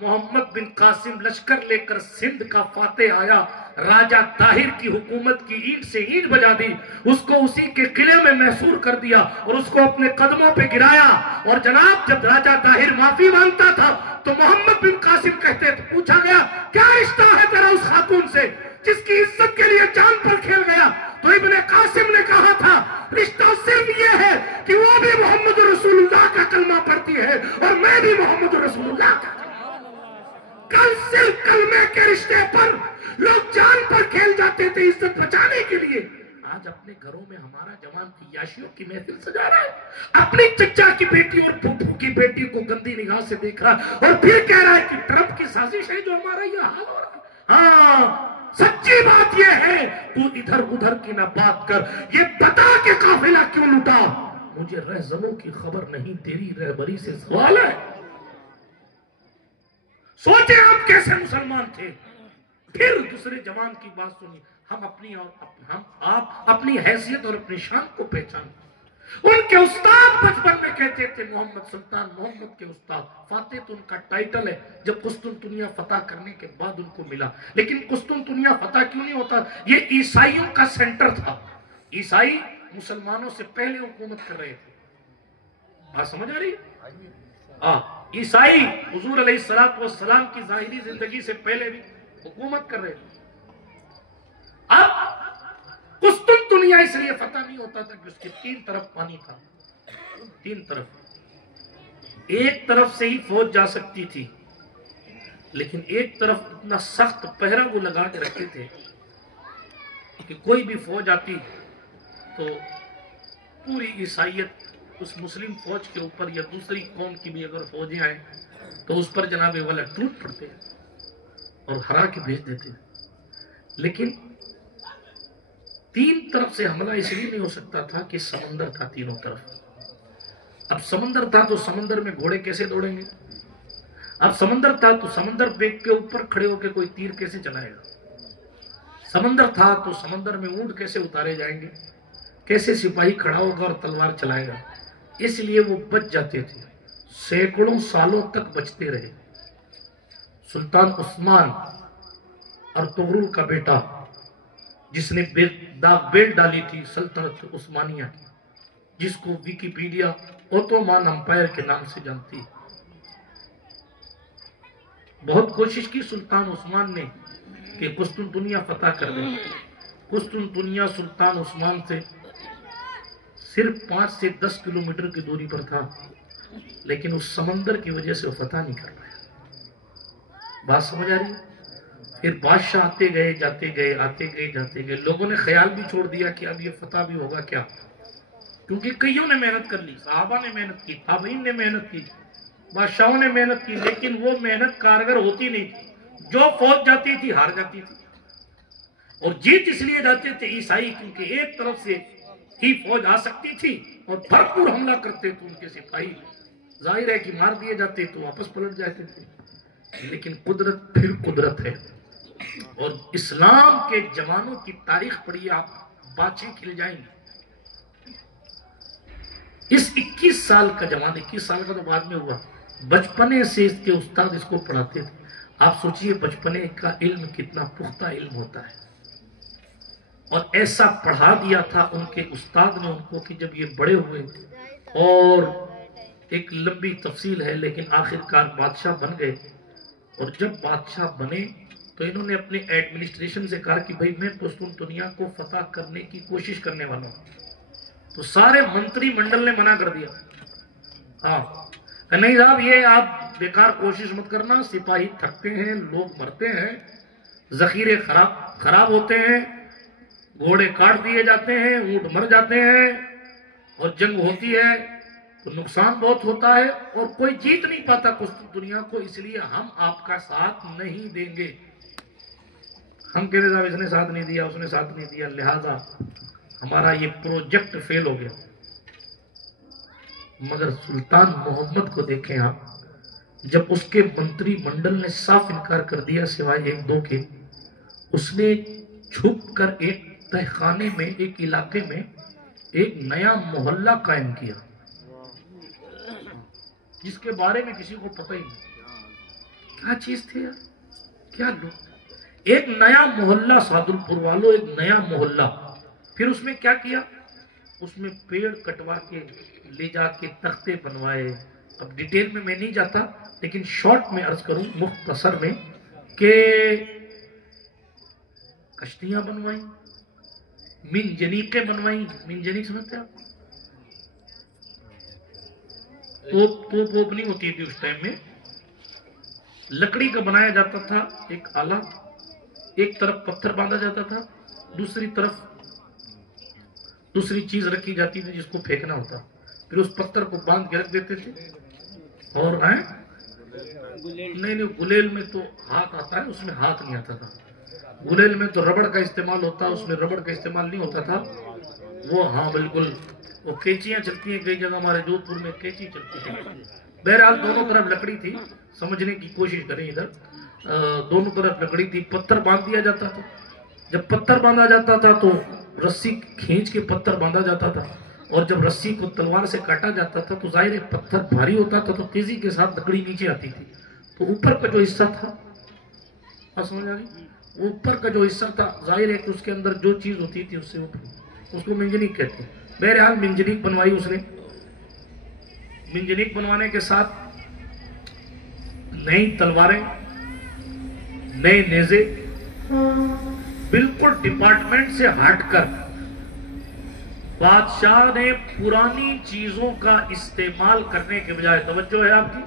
محمد بن قاسم لشکر لے کر سندھ کا فاتح آیا. راجہ طاہر کی حکومت کی اینٹ سے اینٹ بجا دی، اس کو اسی کے قلعے میں محصور کر دیا اور اس کو اپنے قدموں پہ گرایا. اور جناب جب راجہ طاہر معافی مانگتا تھا تو محمد بن قاسم کہتے تھے، پوچھا گیا کیا رشتہ ہے تیرا اس خاتون سے جس کی عزت کے لیے جان پر کھیل گیا؟ تو ابن قاسم نے کہا تھا رشتہ صرف یہ ہے کہ وہ بھی محمد رسول اللہ کا کلمہ پڑھتی ہے اور میں بھی محمد رسول اللہ کا. کل صرف کلمے کے رشتے پر لوگ جان پر کھیل جاتے تھے عزت بچانے کے لیے. آج اپنے گھروں میں ہمارا جوان عیاشیوں کی محفل سجا رہا ہے، اپنی چچا کی بیٹی اور پھوپھو کی بیٹی کو گندی نگاہ سے دیکھ رہا اور پھر کہہ رہا ہے کہ ٹرمپ کی سازش ہے جو ہمارا یہ حال ہو رہا ہے. ہاں سچی بات یہ ہے، تو ادھر ادھر کی نہ بات کر، یہ بتا کہ قافلہ کیوں لٹا. مجھے رہزنوں کی خبر نہیں، تیری رہبری سے سوال ہے. سوچیں آپ کیسے مسلمان تھے. پھر دوسرے جوان کی بات سنی، ہم آپ اپنی حیثیت اور اپنی شان کو پہچان. ان کے استاد بچپن میں کہتے تھے محمد سلطان، محمد کے استاد. فاتح تو ان کا ٹائٹل ہے، جب قسطنطنیہ فتح کرنے کے بعد ان کو ملا. لیکن قسطنطنیہ فتح کیوں نہیں ہوتا؟ یہ عیسائیوں کا سینٹر تھا. عیسائی مسلمانوں سے پہلے حکومت کر رہے تھے. بات سمجھ آ رہی ہے؟ عیسائی حضور علیہ السلام کی ظاہری زندگی سے پہلے بھی حکومت کر رہے تھے. اب قسطنطنیہ اس لیے فتح نہیں ہوتا تھا کہ اس کے تین طرف پانی تھا. تین طرف، ایک طرف سے ہی فوج جا سکتی تھی، لیکن ایک طرف اتنا سخت پہرا وہ لگا کے رکھے تھے کہ کوئی بھی فوج آتی تو پوری عیسائیت اس مسلم فوج کے اوپر یا دوسری قوم کی بھی اگر فوجیں آئیں تو اس پر جناب والا ٹوٹ پڑتے اور ہرا کے بھیج دیتے. لیکن تین طرف سے حملہ اس لیے نہیں ہو سکتا تھا کہ سمندر تھا تینوں طرف. اب سمندر تھا تو سمندر میں گھوڑے کیسے دوڑیں گے؟ اب سمندر تھا تو سمندر کے اوپر کھڑے ہو کے کوئی تیر کیسے چلائے گا؟ سمندر تھا تو سمندر میں اونٹ کیسے اتارے جائیں گے؟ کیسے سپاہی کھڑا ہوگا اور تلوار چلائے گا؟ اس لیے وہ بچ جاتے تھے، سینکڑوں سالوں تک بچتے رہے. سلطان عثمان اور تغرل کا بیٹا جس نے بیل ڈالی تھی سلطنت عثمانیہ کی، جس کو ویکیپیڈیا اوٹومان امپائر کے نام سے جانتی ہے. بہت کوشش کی سلطان عثمان نے کہ قسطنطنیہ فتح کر دے. قسطنطنیہ سلطان عثمان سے صرف 5 سے 10 کلومیٹر کی دوری پر تھا، لیکن اس سمندر کی وجہ سے وہ فتح نہیں کر پایا. بات سمجھ آ رہی ہے؟ پھر بادشاہ آتے گئے جاتے گئے، آتے گئے جاتے گئے. لوگوں نے خیال بھی چھوڑ دیا کہ اب یہ فتح بھی ہوگا کیا، کیونکہ کئیوں نے محنت کر لی. صحابہ نے محنت کی، تابعین نے محنت کی، بادشاہوں نے محنت کی، لیکن وہ محنت کارگر ہوتی نہیں تھی. جو فوج جاتی تھی ہار جاتی تھی. اور جیت اس لیے جاتے تھے عیسائی، کیونکہ ایک طرف سے ہی فوج آ سکتی تھی اور بھرپور حملہ کرتے تو ان کے سپاہی ظاہر ہے کہ مار دیے جاتے تو واپس پلٹ جاتے تھے، لیکن قدرت پھر قدرت ہے۔ اور اسلام کے جوانوں کی تاریخ پڑھیے آپ، باچیں کھل جائیں گی۔ اس 21 سال کا جوان، 21 سال کا تو بعد میں ہوا، بچپنے سے اس کے استاد اس کو پڑھاتے تھے۔ آپ سوچئے بچپنے کا علم کتنا پختہ علم ہوتا ہے، اور ایسا پڑھا دیا تھا ان کے استاد نے ان کو کہ جب یہ بڑے ہوئے، اور ایک لمبی تفصیل ہے لیکن آخرکار بادشاہ بن گئے، اور جب بادشاہ بنے تو انہوں نے اپنے ایڈمنسٹریشن سے کہا کہ بھئی میں پشتون دنیا کو فتح کرنے کی کوشش کرنے والا ہوں، تو سارے منتری منڈل نے منع کر دیا، ہاں کہ نہیں صاحب یہ آپ بیکار کوشش مت کرنا، سپاہی تھکتے ہیں، لوگ مرتے ہیں، ذخیرے خراب ہوتے ہیں، گھوڑے کاٹ دیے جاتے ہیں، اونٹ مر جاتے ہیں، اور جنگ ہوتی ہے تو نقصان بہت ہوتا ہے، اور کوئی جیت نہیں پاتا پشتون دنیا کو، اس لیے ہم آپ کا ساتھ نہیں دیں گے۔ ہم کہتے صاحب اس نے ساتھ نہیں دیا، اس نے ساتھ نہیں دیا، لہذا ہمارا یہ پروجیکٹ فیل ہو گیا۔ مگر سلطان محمد کو دیکھیں آپ، جب اس کے منتری منڈل نے صاف انکار کر دیا سوائے ایک دو کے، اس نے چھپ کر ایک تہخانے میں، ایک علاقے میں ایک نیا محلہ قائم کیا، جس کے بارے میں کسی کو پتہ ہی نہیں کیا چیز تھی یار، کیا لوگ، ایک نیا محلہ سعدل پور والوں، ایک نیا محلہ۔ پھر اس میں کیا کیا، اس میں پیڑ کٹوا کے لے جا کے تختے بنوائے۔ اب ڈیٹیل میں نہیں جاتا، لیکن شارٹ میں عرض کروں مختصر میں کہ کشتیاں بنوائیں، منجنیقیں بنوائیں، منجنیق سمجھتے ہیں آپ؟ توپ نہیں ہوتی تھی اس ٹائم میں، لکڑی کا بنایا جاتا تھا ایک آلہ، ایک طرف پتھر باندھا جاتا تھا، دوسری طرف دوسری چیز رکھی جاتی تھی جس کو پھینکنا ہوتا، پھر اس پتھر کو باندھ کے رکھ دیتے تھے، اور نہیں گلیل میں تو ہاتھ آتا ہے، اس میں ہاتھ نہیں آتا تھا، گلیل میں تو ربڑ کا استعمال ہوتا، اس میں ربڑ کا استعمال نہیں ہوتا تھا، وہ ہاں بالکل وہ کیچیاں چلتی ہیں، کئی جگہ ہمارے جودھ پور میں کیچی چلتی تھی۔ بہرحال دونوں طرف لکڑی تھی، سمجھنے کی کوشش کریں ادھر، دونوں طرف لکڑی تھی، پتھر باندھ دیا جاتا تھا۔ جب پتھر باندھا جاتا تھا تو رسی کھینچ کے پتھر باندھا جاتا تھا، اور جب رسی کو تلوار سے کاٹا جاتا تھا تو ظاہر ہے پتھر بھاری ہوتا تھا تو تیزی کے ساتھ لکڑی نیچے آتی تھی، تو اوپر کا جو حصہ تھا، سمجھ آ گئی، اوپر کا جو حصہ تھا ظاہر ہے کہ اس کے اندر جو چیز ہوتی تھی اس سے اس کو منجنیق کہتے ہیں۔ بہرحال منجنیق بنوائی اس نے، منجنیق بنوانے کے ساتھ نئی تلواریں، نئے نیزے، بالکل ڈپارٹمنٹ سے ہٹ کر بادشاہ نے پرانی چیزوں کا استعمال کرنے کے بجائے، توجہ ہے آپ کی،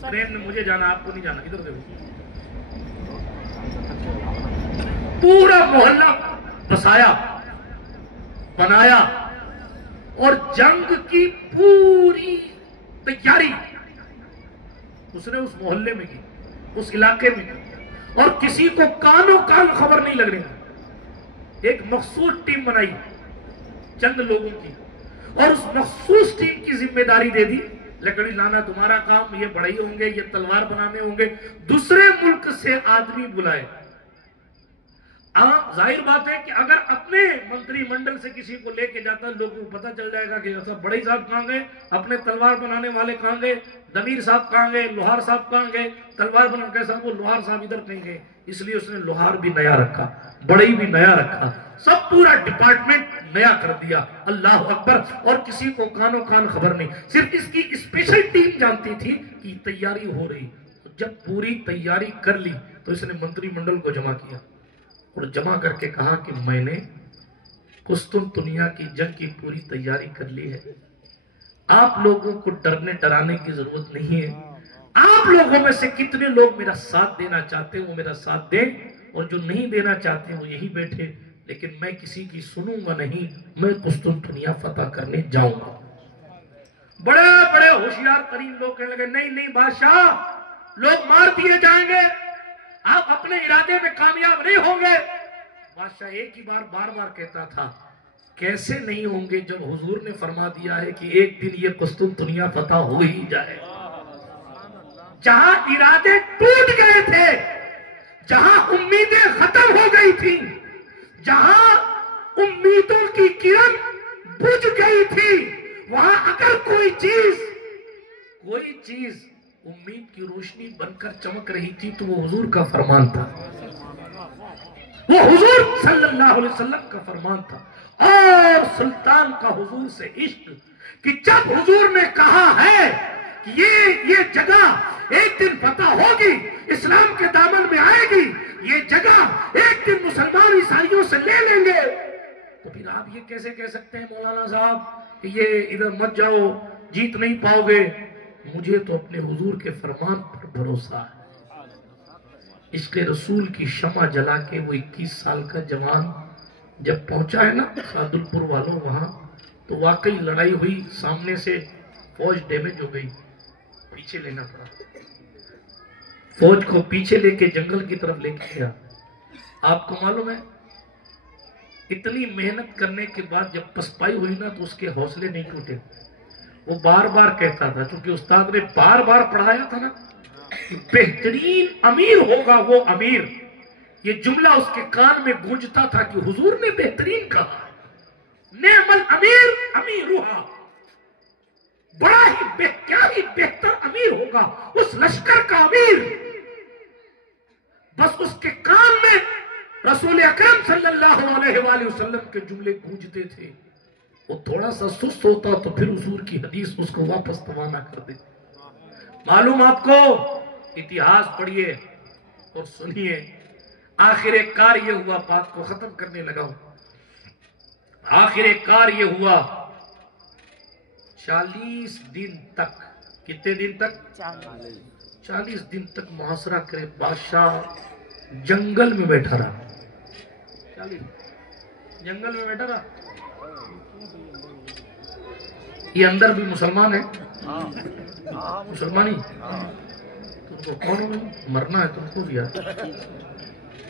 ٹرین میں مجھے جانا آپ کو نہیں جانا، ادھر دیکھو، پورا محلہ بسایا، بنایا، اور جنگ کی پوری تیاری اس نے اس محلے میں کی، اس علاقے میں کی، اور کسی کو کانوں کان خبر نہیں لگ رہی۔ ایک مخصوص ٹیم بنائی چند لوگوں کی، اور اس مخصوص ٹیم کی ذمہ داری دے دی، لکڑی لانا تمہارا کام، یہ بڑھئی ہوں گے، یہ تلوار بنانے ہوں گے، دوسرے ملک سے آدمی بلائے۔ ظاہر بات ہے کہ اگر اپنے منتری منڈل سے کسی کو لے کے جاتا لوگوں کو پتہ چل جائے گا کہ بڑے صاحب کہاں گئے، اپنے تلوار بنانے والے کہاں گئے، دمیر صاحب کہاں گئے، لوہار صاحب کہاں گئے، تلوار بنا کے صاحب وہ لوہار صاحب ادھر کہیں گئے، اس لیے اس نے لوہار بھی نیا رکھا، بڑئی بھی نیا رکھا، سب پورا ڈپارٹمنٹ نیا کر دیا، اللہ اکبر، اور کسی کو کانوں کان خبر نہیں، صرف اس کی اسپیشل ٹیم جانتی تھی کہ تیاری ہو رہی۔ جب پوری تیاری کر لی تو اس نے منتری منڈل کو جمع کیا، اور جمع کر کے کہا کہ میں نے قسطنطنیہ کی جنگ کی پوری تیاری کر لی ہے، آپ لوگوں کو ڈرنے ڈرانے کی ضرورت نہیں ہے، آپ لوگوں میں سے کتنے لوگ میرا ساتھ دینا چاہتے ہیں وہ میرا ساتھ دیں، اور جو نہیں دینا چاہتے ہیں وہ یہی بیٹھے، لیکن میں کسی کی سنوں گا نہیں، میں قسطنطنیہ فتح کرنے جاؤں گا۔ بڑے بڑے ہوشیار ترین لوگ کہنے لگے نہیں نہیں بادشاہ، لوگ مار دیے جائیں گے، آپ اپنے ارادے میں کامیاب نہیں ہوں گے۔ بادشاہ ایک ہی بار بار کہتا تھا کیسے نہیں ہوں گے جب حضور نے فرما دیا ہے کہ ایک دن یہ قسطنطنیہ فتح ہو ہی جائے. جہاں ارادے ٹوٹ گئے تھے، جہاں امیدیں ختم ہو گئی تھی، جہاں امیدوں کی کرن بجھ گئی تھی، وہاں اگر کوئی چیز امید کی روشنی بن کر چمک رہی تھی تو وہ حضور کا فرمان تھا، وہ حضور صلی اللہ علیہ وسلم کا فرمان تھا. اور سلطان کا حضور سے عشق کہ جب حضور نے کہا ہے کہ یہ جگہ ایک دن فتح ہوگی، اسلام کے دامن میں آئے گی، یہ جگہ ایک دن مسلمان عیسائیوں سے لے لیں گے، تو پھر آپ یہ کیسے کہہ سکتے ہیں مولانا صاحب کہ یہ ادھر مت جاؤ، جیت نہیں پاؤ گے؟ مجھے تو اپنے حضور کے فرمان پر بھروسہ ہے. عشق رسول کی شمع جلا کے وہ 21 سال کا جوان جب پہنچا ہے نا سعدل پور والوں وہاں، تو واقعی لڑائی ہوئی، سامنے سے فوج ڈیمیج ہو گئی، پیچھے لینا پڑا. فوج کو پیچھے لے کے جنگل کی طرف لے کے گیا. آپ کو معلوم ہے اتنی محنت کرنے کے بعد جب پسپائی ہوئی نا تو اس کے حوصلے نہیں ٹوٹے. وہ بار بار کہتا تھا، چونکہ استاد نے بار بار پڑھایا تھا نا کہ بہترین امیر ہوگا وہ امیر. یہ جملہ اس کے کان میں گونجتا تھا کہ حضور نے بہترین کہا، نعم الامیر امیرھا، بڑا ہی کیا ہی بہتر امیر ہوگا اس لشکر کا امیر. بس اس کے کان میں رسول اکرم صلی اللہ علیہ وآلہ وسلم کے جملے گونجتے تھے. وہ تھوڑا سا سست ہوتا تو پھر حضور کی حدیث اس کو واپس روانہ کر دے. معلوم آپ کو، اتہاس پڑھیے اور سنیے. آخر کار یہ ہوا، بات کو ختم کرنے لگا ہوں. آخر کار یہ ہوا 40 دن تک. کتنے دن تک؟ 40 دن تک محاصرہ کرے. بادشاہ جنگل میں بیٹھا رہا، جنگل میں بیٹھا رہا. یہ اندر بھی مسلمان ہے، مسلمانی. تم کو کون ہو؟ مرنا ہے تم کو دیا.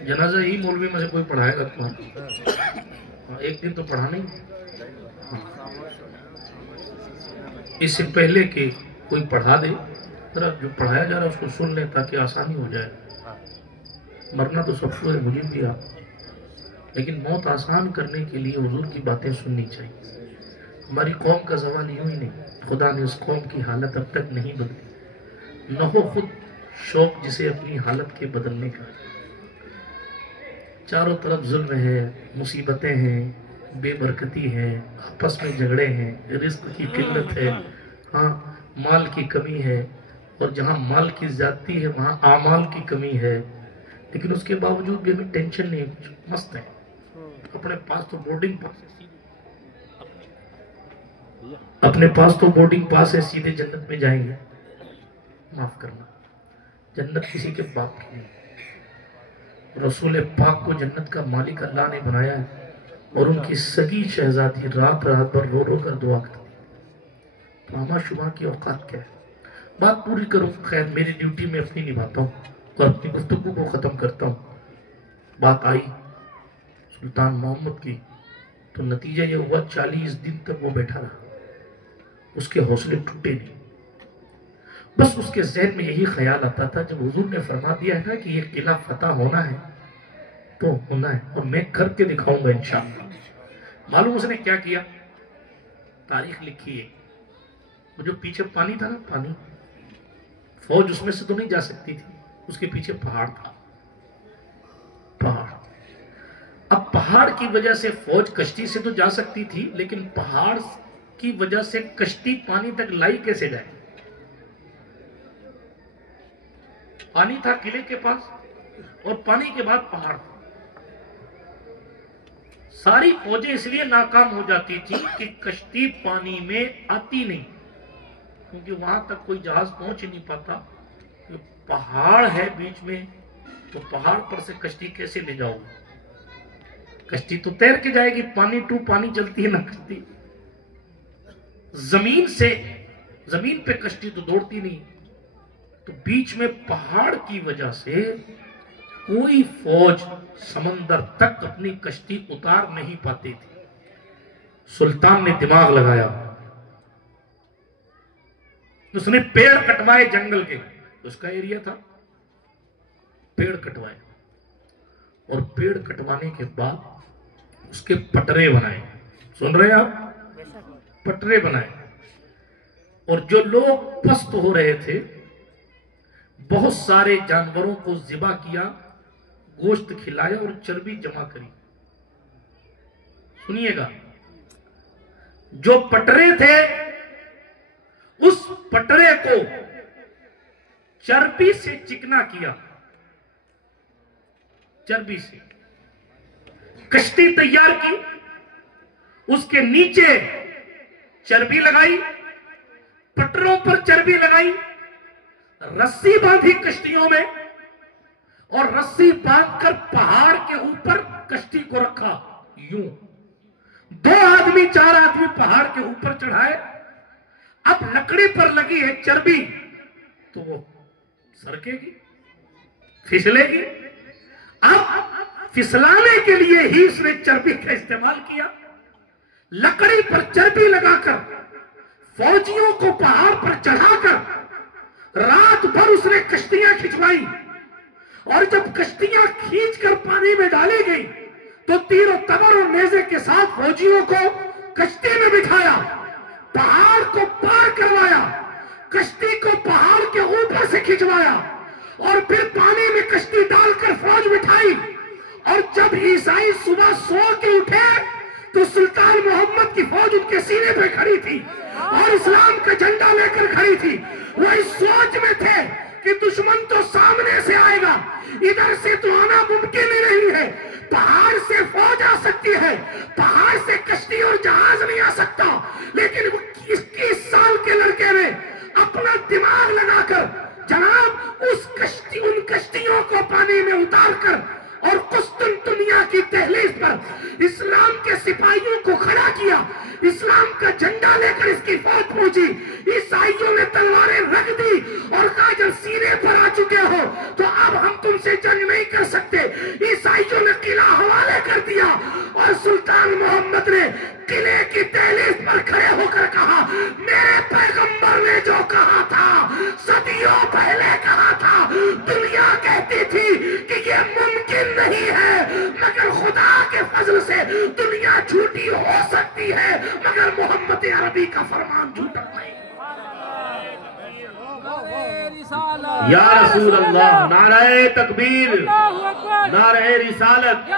جنازہ ہی مولوی میں سے کوئی پڑھائے گا تمہارا، ایک دن تو پڑھا نہیں. اس سے پہلے کہ کوئی پڑھا دے، ذرا جو پڑھایا جا رہا ہے اس کو سن لیں تاکہ آسانی ہو جائے. مرنا تو سب کو ہے، مجھے بھی آپ، لیکن موت آسان کرنے کے لیے حضور کی باتیں سننی چاہیے. ہماری قوم کا زوال یوں ہی نہیں، خدا نے اس قوم کی حالت اب تک نہیں بدلی. نہ ہو خود شوق جسے اپنی حالت کے بدلنے کا. چاروں طرف ظلم ہے، مصیبتیں ہیں، بے برکتی ہے، آپس میں جھگڑے ہیں، رزق کی قلت ہے، ہاں مال کی کمی ہے، اور جہاں مال کی زیادتی ہے وہاں اعمال کی کمی ہے. لیکن اس کے باوجود بھی ہمیں ٹینشن نہیں، کچھ مست ہے. اپنے پاس تو بورڈنگ پاس ہے، اپنے پاس تو بورڈنگ پاس ہے، سیدھے جنت میں جائیں گے. معاف کرنا، جنت کسی کے باپ کی نہیں. رسول پاک کو جنت کا مالک اللہ نے بنایا ہے، اور ان کی سگی شہزادی رات رات بھر رو رو کر دعا کرتی. تو آما شما کی اوقات کیا ہے؟ بات پوری کروں. خیر میری ڈیوٹی میں اپنی نبھاتا ہوں اور اپنی گفتگو کو ختم کرتا ہوں. بات آئی سلطان محمد کی تو نتیجہ یہ ہوا 40 دن تک وہ بیٹھا رہا. اس کے حوصلے ٹوٹے نہیں. بس اس کے ذہن میں یہی خیال آتا تھا جب حضور نے فرما دیا ہے نا کہ یہ قلعہ فتح ہونا ہے تو ہونا ہے، اور میں کر کے دکھاؤں گا انشاءاللہ. معلوم اس نے کیا کیا؟ تاریخ لکھی ہے. وہ جو پیچھے پانی تھا نا، پانی، فوج اس میں سے تو نہیں جا سکتی تھی، اس کے پیچھے پہاڑ تھا. پہاڑ، اب پہاڑ کی وجہ سے فوج کشتی سے تو جا سکتی تھی، لیکن پہاڑ کی وجہ سے کشتی پانی تک لائی کیسے جائے؟ پانی تھا قلعے کے پاس، اور پانی کے بعد پہاڑ تھا. ساری فوجیں اس لیے ناکام ہو جاتی تھی کہ کشتی پانی میں آتی نہیں، کیونکہ وہاں تک کوئی جہاز پہنچ ہی نہیں پاتا. پہاڑ ہے بیچ میں، تو پہاڑ پر سے کشتی کیسے لے جاؤ؟ کشتی تو تیر کے جائے گی، پانی ٹو پانی چلتی ہے نا کشتی. زمین پہ کشتی تو دوڑتی نہیں. تو بیچ میں پہاڑ کی وجہ سے کوئی فوج سمندر تک اپنی کشتی اتار نہیں پاتی تھی. سلطان نے دماغ لگایا، اس نے پیڑ کٹوائے جنگل کے، اس کا ایریا تھا، پیڑ کٹوائے، اور پیڑ کٹوانے کے بعد اس کے پٹرے بنائے. سن رہے ہیں آپ؟ پٹرے بنائے. اور جو لوگ پست ہو رہے تھے بہت سارے جانوروں کو ذبح کیا، گوشت کھلایا اور چربی جمع کری. سنیے گا، جو پٹرے تھے اس پٹرے کو چربی سے چکنا کیا، چربی سے کشتی تیار کی، اس کے نیچے چربی لگائی، پٹروں پر چربی لگائی، رسی باندھی کشتیوں میں، اور رسی باندھ کر پہاڑ کے اوپر کشتی کو رکھا. یوں 2 آدمی 4 آدمی پہاڑ کے اوپر چڑھائے. اب لکڑی پر لگی ہے چربی تو وہ سرکے گی، پھسلے گی. اب پھسلانے کے لیے ہی اس نے چربی کا استعمال کیا. لکڑی پر چربی لگا کر فوجیوں کو پہاڑ پر چڑھا کر رات بھر اس نے کشتیاں کھچوائی. اور جب کشتیاں کھینچ کر پانی میں ڈالی گئی تو تیر و تبر اور نیزے کے ساتھ فوجیوں کو کشتی میں بٹھایا، پہاڑ کو پار کروایا، کشتی کو پہاڑ کے اوپر سے کھچوایا، اور پھر پانی میں کشتی ڈال کر فوج بٹھائی. اور جب عیسائی صبح سو کے اٹھے تو سلطان محمد کی فوج ان کے سینے پہ کھڑی تھی اور اسلام کا جھنڈا لے کر کھڑی تھی. وہ اس سوچ میں تھے کہ دشمن تو سامنے سے آئے گا، ادھر سے تو آنا ممکن ہی نہیں ہے. پہاڑ سے فوج آ سکتی ہے، پہاڑ سے کشتی اور جہاز نہیں آ سکتا. لیکن وہ 21 سال کے لڑکے نے اپنا دماغ لگا کر جناب ان کشتیوں کو پانی میں اتار کر اور قسطنطنیہ کی دہلیز پر اسلام کے سپاہیوں کو کھڑا کیا. اسلام کا جھنڈا لے کر اس کی فوج پہنچی. عیسائیوں نے تلواریں رکھ دی اور کہا جب سینے پر آ چکے ہو تو اب ہم تم سے جنگ نہیں کر سکتے. عیسائیوں نے قلعہ حوالے کر دیا اور سلطان محمد نے قلعے کی دہلیز پر کھڑے ہو کر کہا، میرے پیغمبر نے جو کہا تھا صدیوں پہلے کہا تھا، دنیا کہتی تھی کہ یہ ممکن نہیں ہے، مگر خدا کے فضل سے دنیا جھوٹی ہو سکتی ہے مگر محمد عربی کا فرمان جھوٹا نہیں. یا رسول اللہ، نعرہ تکبیر، نعرہ رسالت.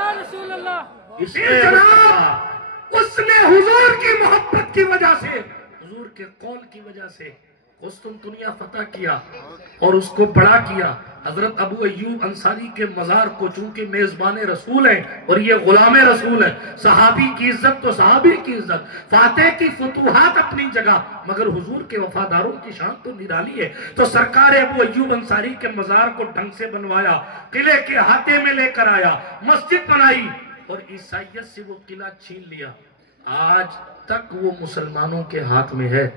جناب اس نے حضور کی محبت کی وجہ سے، حضور کے قول کی وجہ سے قسطنطنیہ فتح کیا اور اس کو بڑا کیا. حضرت ابو ایوب انصاری کے مزار کو چونکہ میزبان رسول ہیں اور یہ غلام رسول ہیں، صحابی کی عزت تو صحابی کی عزت، فاتح کی فتوحات اپنی جگہ، مگر حضور کے وفاداروں کی شان تو نرالی ہے. تو سرکار ابو ایوب انصاری کے مزار کو ڈھنگ سے بنوایا، قلعے کے احاطے میں لے کر آیا، مسجد بنائی اور عیسائیت سے وہ قلعہ چھین لیا. آج تک وہ مسلمانوں کے ہاتھ میں ہے.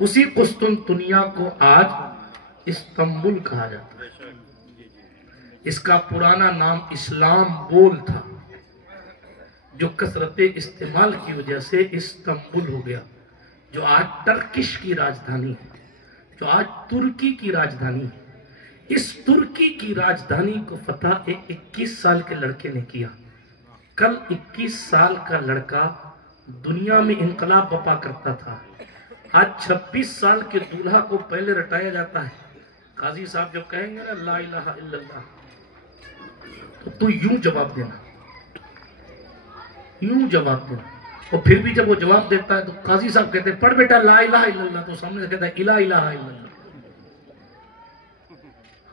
اسی قسطنطنیہ کو آج استنبول کہا جاتا ہے. اس کا پرانا نام اسلام بول تھا، جو کثرت استعمال کی وجہ سے استنبول ہو گیا، جو آج ترکش کی راجدھانی ہے، جو آج ترکی کی راجدھانی ہے. اس ترکی کی راجدھانی کو فتح 21 سال کے لڑکے نے کیا. کل 21 سال کا لڑکا دنیا میں انقلاب بپا کرتا تھا. آج 26 سال کے دولہا کو پہلے رٹایا جاتا ہے. قاضی صاحب جب کہیں گے نا لا الہ الا اللہ تو یوں جواب دینا، یوں جواب دینا. اور پھر بھی جب وہ جواب دیتا ہے تو قاضی صاحب کہتے ہیں پڑھ بیٹا لا الہ الا اللہ، تو سامنے سے کہتا ہے الہ الہ الا اللہ.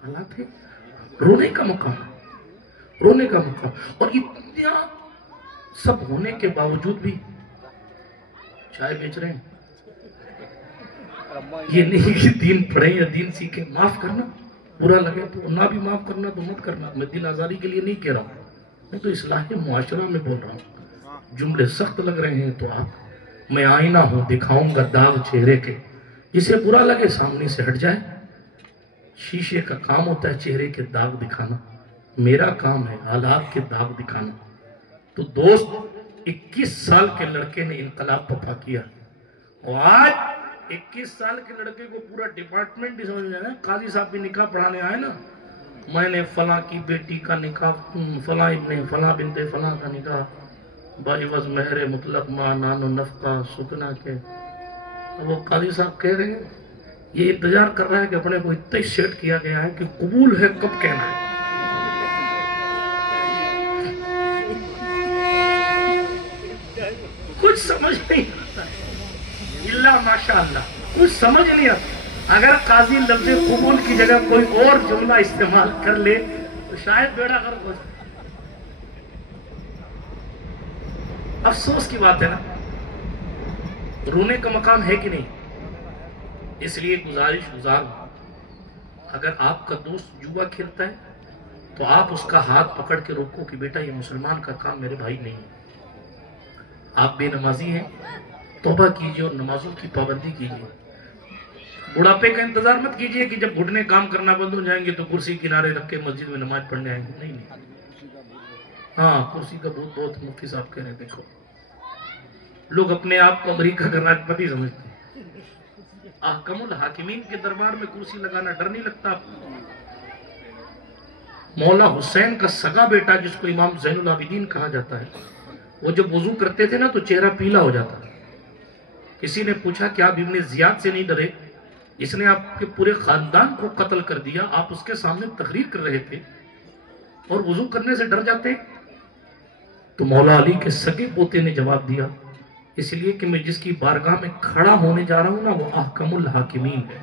حالات ہے رونے کا مقام، رونے کا مقام. اور اتنا سب ہونے کے باوجود بھی چائے بیچ رہے ہیں. یہ نہیں کہ دین پڑھیں یا دین سیکھیں. معاف کرنا برا لگے تو نہ بھی معاف کرنا تو مت کرنا. میں دل آزاری کے لیے نہیں کہہ رہا ہوں، میں تو اصلاح معاشرہ میں بول رہا ہوں. جملے سخت لگ رہے ہیں تو آپ، میں آئینہ ہوں دکھاؤں گا داغ چہرے کے، جسے برا لگے سامنے سے ہٹ جائے. شیشے کا کام ہوتا ہے چہرے کے داغ دکھانا، میرا کام ہے حالات کے داغ دکھانا. تو دوست 21 سال کے لڑکے نے انقلاب پپا کیا، اور آج 21 سال کے لڑکے کو پورا ڈپارٹمنٹ ہی سمجھ جائے. قاضی صاحب بھی نکاح پڑھانے آئے نا، میں نے فلاں کی بیٹی کا نکاح، فلاں ابن فلاں بنت فلاں کا نکاح بعوض مہر مطلق ما نان و نفقہ سکنا کے. وہ قاضی صاحب کہہ رہے ہیں یہ انتظار کر رہا ہے کہ اپنے کو اتنا ہی سیٹ کیا گیا ہے کہ قبول ہے کب کہنا ہے. کچھ سمجھ نہیں آتا اللہ ماشاءاللہ، کچھ سمجھ نہیں آتا. اگر قاضی لفظ قبول کی جگہ کوئی اور جملہ استعمال کر لے تو شاید بیڑا غرق ہو جائے. افسوس کی بات ہے نا، رونے کا مقام ہے کہ نہیں. اس لیے گزار اگر آپ کا دوست جوا کھیلتا ہے تو آپ اس کا ہاتھ پکڑ کے روکو کہ بیٹا یہ مسلمان کا کام میرے بھائی نہیں ہے. آپ بے نمازی ہیں، توبہ کیجئے اور نمازوں کی پابندی کیجئے. بڑھاپے کا انتظار مت کیجئے کہ جب گھٹنے کام کرنا بند ہو جائیں گے تو کرسی کنارے رکھ کے مسجد میں نماز پڑھنے آئیں گے. نہیں. ہاں کرسی کا بہت مفتی صاحب کہہ رہے ہیں. دیکھو لوگ اپنے آپ کو امریکہ کا راجپتی سمجھتے ہیں. احکم الحاکمین کے دربار میں کرسی لگانا ڈر نہیں لگتا. مولا حسین کا سگا بیٹا جس کو امام زین العابدین کہا جاتا ہے، وہ جب وضو کرتے تھے نا تو چہرہ پیلا ہو جاتا. کسی نے پوچھا کہ آپ ابن زیاد سے نہیں ڈرے، اس نے آپ کے پورے خاندان کو قتل کر دیا، آپ اس کے سامنے تقریر کر رہے تھے اور وضو کرنے سے ڈر جاتے؟ تو مولا علی کے سگے پوتے نے جواب دیا اس لیے کہ میں جس کی بارگاہ میں کھڑا ہونے جا رہا ہوں نا وہ احکم الحاکمین ہے.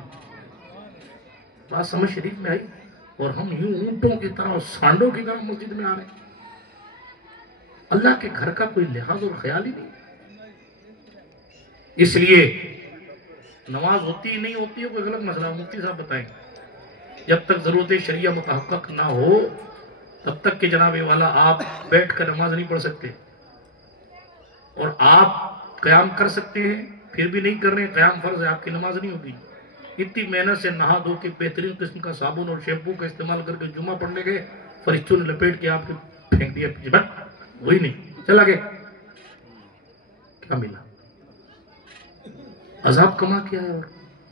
بات سمجھ شریف میں آئی؟ اور ہم یوں اونٹوں کی طرح اور سانڈوں کی طرح مسجد میں آ رہے ہیں. اللہ کے گھر کا کوئی لحاظ اور خیال ہی نہیں. اس لیے نماز ہوتی ہی نہیں ہوتی ہے کوئی غلط مسئلہ مفتی صاحب بتائیں. جب تک ضرورت شریعہ متحقق نہ ہو تب تک کہ جناب والا آپ بیٹھ کر نماز نہیں پڑھ سکتے. اور آپ قیام کر سکتے ہیں پھر بھی نہیں کر رہے ہیں، قیام فرض ہے، آپ کی نماز نہیں ہوگی. اتنی محنت سے نہا دھو کے بہترین قسم کا صابن اور شیمپو کا استعمال کر کے جمعہ پڑھنے گئے، فرشتوں نے لپیٹ کے آپ کے پھینک دیا پیچھے، بس وہی نہیں چلا گیا. کیا ملا؟ عذاب کما کیا ہے. اور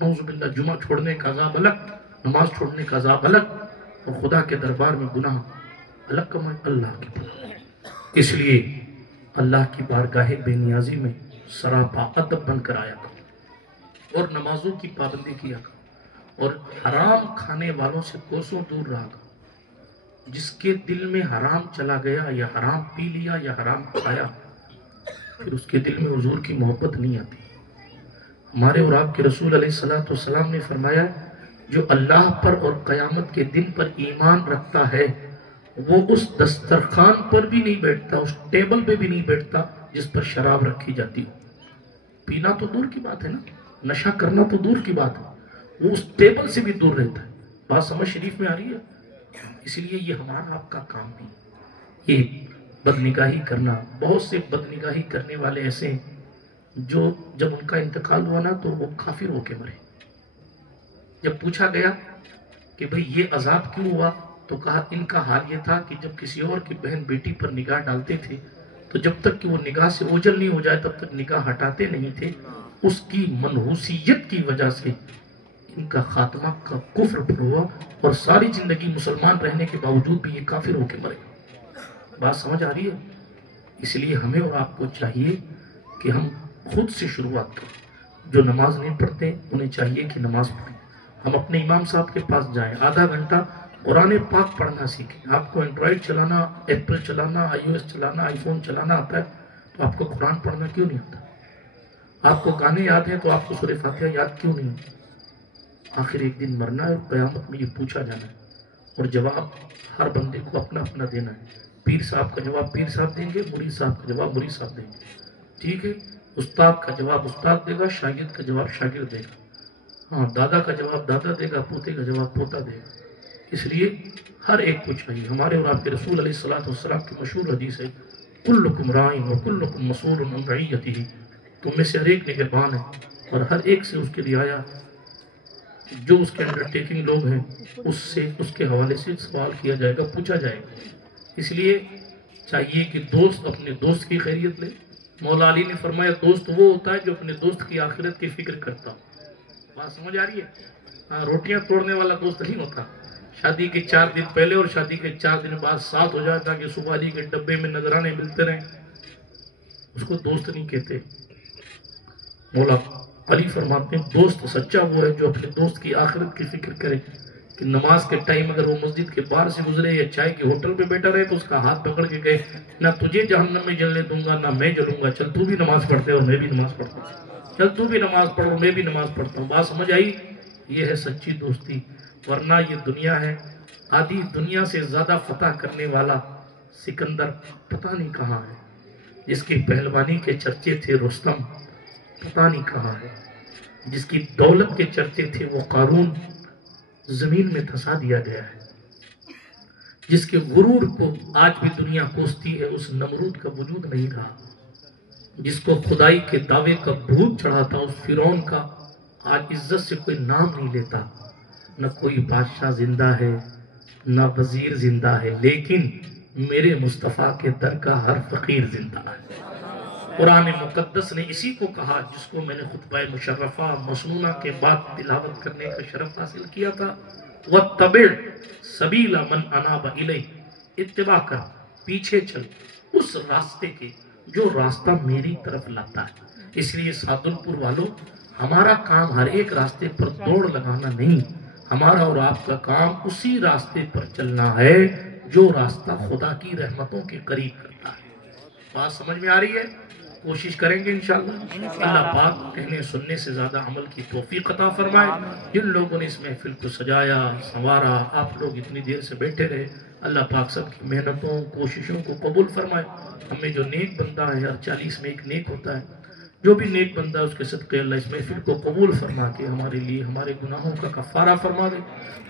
نعوذ باللہ جمعہ چھوڑنے کا عذاب الگ، نماز چھوڑنے کا عذاب الگ، اور خدا کے دربار میں گناہ الگ کمائے. اللہ کی پناہ. اس لیے اللہ کی بارگاہ بے نیازی میں سراپا ادب بن کر آیا کرو اور نمازوں کی پابندی کیا کرو اور حرام کھانے والوں سے کوسوں دور رہا کرو. جس کے دل میں حرام چلا گیا یا حرام پی لیا یا حرام کھایا پھر اس کے دل میں حضور کی محبت نہیں آتی. ہمارے اور آپ کے رسول علیہ السلام نے فرمایا جو اللہ پر اور قیامت کے دن پر ایمان رکھتا ہے وہ اس دسترخوان پر بھی نہیں بیٹھتا، اس ٹیبل پہ بھی نہیں بیٹھتا جس پر شراب رکھی جاتی ہو. پینا تو دور کی بات ہے نا، نشہ کرنا تو دور کی بات ہے، وہ اس ٹیبل سے بھی دور رہتا ہے. بات سمجھ شریف میں آ رہی ہے؟ اس لیے یہ ہمارا آپ کا کام نہیں. یہ بدنگاہی کرنا، بہت سے بدنگاہی کرنے والے ایسے ہیں جو جب ان کا انتقال ہوا نا تو وہ کافر ہو کے مرے. جب پوچھا گیا کہ بھئی یہ عذاب کیوں ہوا تو کہا ان کا حال یہ تھا کہ جب کسی اور کی بہن بیٹی پر نگاہ ڈالتے تھے تو جب تک کہ وہ نگاہ سے اوجھل نہیں ہو جائے تب تک نگاہ ہٹاتے نہیں تھے. اس کی منحوسیت کی وجہ سے ان کا خاتمہ کا کفر پر ہوا اور ساری زندگی مسلمان رہنے کے باوجود بھی یہ کافر ہو کے مرے. بات سمجھ آ رہی ہے؟ اس لیے ہمیں اور آپ کو چاہیے کہ ہم خود سے شروعات کریں. جو نماز نہیں پڑھتے انہیں چاہیے کہ نماز پڑھیں. ہم اپنے امام صاحب کے پاس جائیں، آدھا گھنٹہ قرآن پاک پڑھنا سیکھیں. آپ کو اینڈرائڈ چلانا، ایپل چلانا، آئی او ایس چلانا، آئی فون چلانا آتا ہے تو آپ کو قرآن پڑھنا کیوں نہیں آتا؟ آپ کو گانے یاد ہیں تو آپ کو سورہ فاتحہ یاد کیوں نہیں؟ آخر ایک دن مرنا ہے اور قیامت میں یہ پوچھا جانا ہے اور جواب ہر بندے کو اپنا اپنا دینا ہے. پیر صاحب کا جواب پیر صاحب دیں گے، مرید صاحب کا جواب مرید صاحب دیں گے، ٹھیک ہے؟ استاد کا جواب استاد دے گا، شاگرد کا جواب شاگرد دے گا، ہاں دادا کا جواب دادا دے گا، پوتے کا جواب پوتا دے گا. اس لیے ہر ایک کو چاہیے. ہمارے اور آپ کے رسول علیہ السلام کی مشہور حدیث ہے کلکم راعٍ وکلکم مسئول عن رعیتہ، تم میں سے ہر ایک نگہبان ہے اور ہر ایک سے اس کی رعایا جو اس کے انڈر ٹیکنگ لوگ ہیں اس سے اس کے حوالے سے سوال کیا جائے گا، پوچھا جائے گا. اس لیے چاہیے کہ دوست اپنے دوست کی خیریت لے. مولا علی نے فرمایا دوست وہ ہوتا ہے جو اپنے دوست کی آخرت کی فکر کرتا ہو. بات سمجھ آ رہی ہے؟ ہاں، روٹیاں توڑنے والا دوست نہیں ہوتا. شادی کے 4 دن پہلے اور شادی کے 4 دن بعد ساتھ ہو جائے تاکہ صبح علی کے ڈبے میں نذرانے ملتے رہیں، اس کو دوست نہیں کہتے. مولا علی فرماتے ہیں دوست سچا وہ ہے جو اپنے دوست کی آخرت کی فکر کرے کہ نماز کے ٹائم اگر وہ مسجد کے باہر سے گزرے یا چائے کے ہوٹل پہ بیٹھا رہے تو اس کا ہاتھ پکڑ کے کہے نہ تجھے جہنم میں جلنے دوں گا نہ میں جلوں گا، چل تو بھی نماز پڑھتے اور میں بھی نماز پڑھتا ہوں، چل تو بھی نماز پڑھ اور میں بھی نماز پڑھتا ہوں. بات سمجھ آئی؟ یہ ہے سچی دوستی. ورنہ یہ دنیا ہے، آدھی دنیا سے زیادہ فتح کرنے والا سکندر پتہ نہیں کہاں ہے، جس کی پہلوانی کے چرچے تھے رستم پتہ نہیں کہاں ہے، جس کی دولت کے چرچے تھے وہ قارون زمین میں دھسا دیا گیا ہے، جس کے غرور کو آج بھی دنیا کوستی ہے اس نمرود کا وجود نہیں رہا، جس کو خدائی کے دعوے کا بھوت چڑھا تھا اس فرعون کا آج عزت سے کوئی نام نہیں لیتا. نہ کوئی بادشاہ زندہ ہے نہ وزیر زندہ ہے، لیکن میرے مصطفیٰ کے در کا ہر فقیر زندہ ہے. قرآن مقدس نے اسی کو کہا جس کو میں نے خطبہ مشرفہ مسنونہ کے بعد تلاوت کرنے کا شرف حاصل کیا تھا. وَاتَّبِعْ سَبِيلَ مَنْ أَنَابَ إِلَيْهِ، اتباع کر، پیچھے چل اس راستے کے جو راستہ میری طرف لاتا ہے. اس لیے سعدل پور والوں، ہمارا کام ہر ایک راستے پر دوڑ لگانا نہیں، ہمارا اور آپ کا کام اسی راستے پر چلنا ہے جو راستہ خدا کی رحمتوں کے قریب کرتا ہے. بات سمجھ میں آ رہی ہے؟ کوشش کریں گے انشاءاللہ. اللہ پاک کہنے سننے سے زیادہ عمل کی توفیق عطا فرمائے. جن لوگوں نے اس محفل کو سجایا سنوارا، آپ لوگ اتنی دیر سے بیٹھے رہے، اللہ پاک سب کی محنتوں کوششوں کو قبول فرمائے. ہمیں جو نیک بندہ ہے ہر 40 میں ایک نیک ہوتا ہے، جو بھی نیک بندہ اس کے صدقے اللہ اس محفل کو قبول فرما کے ہمارے لیے ہمارے گناہوں کا کفارہ فرما دے.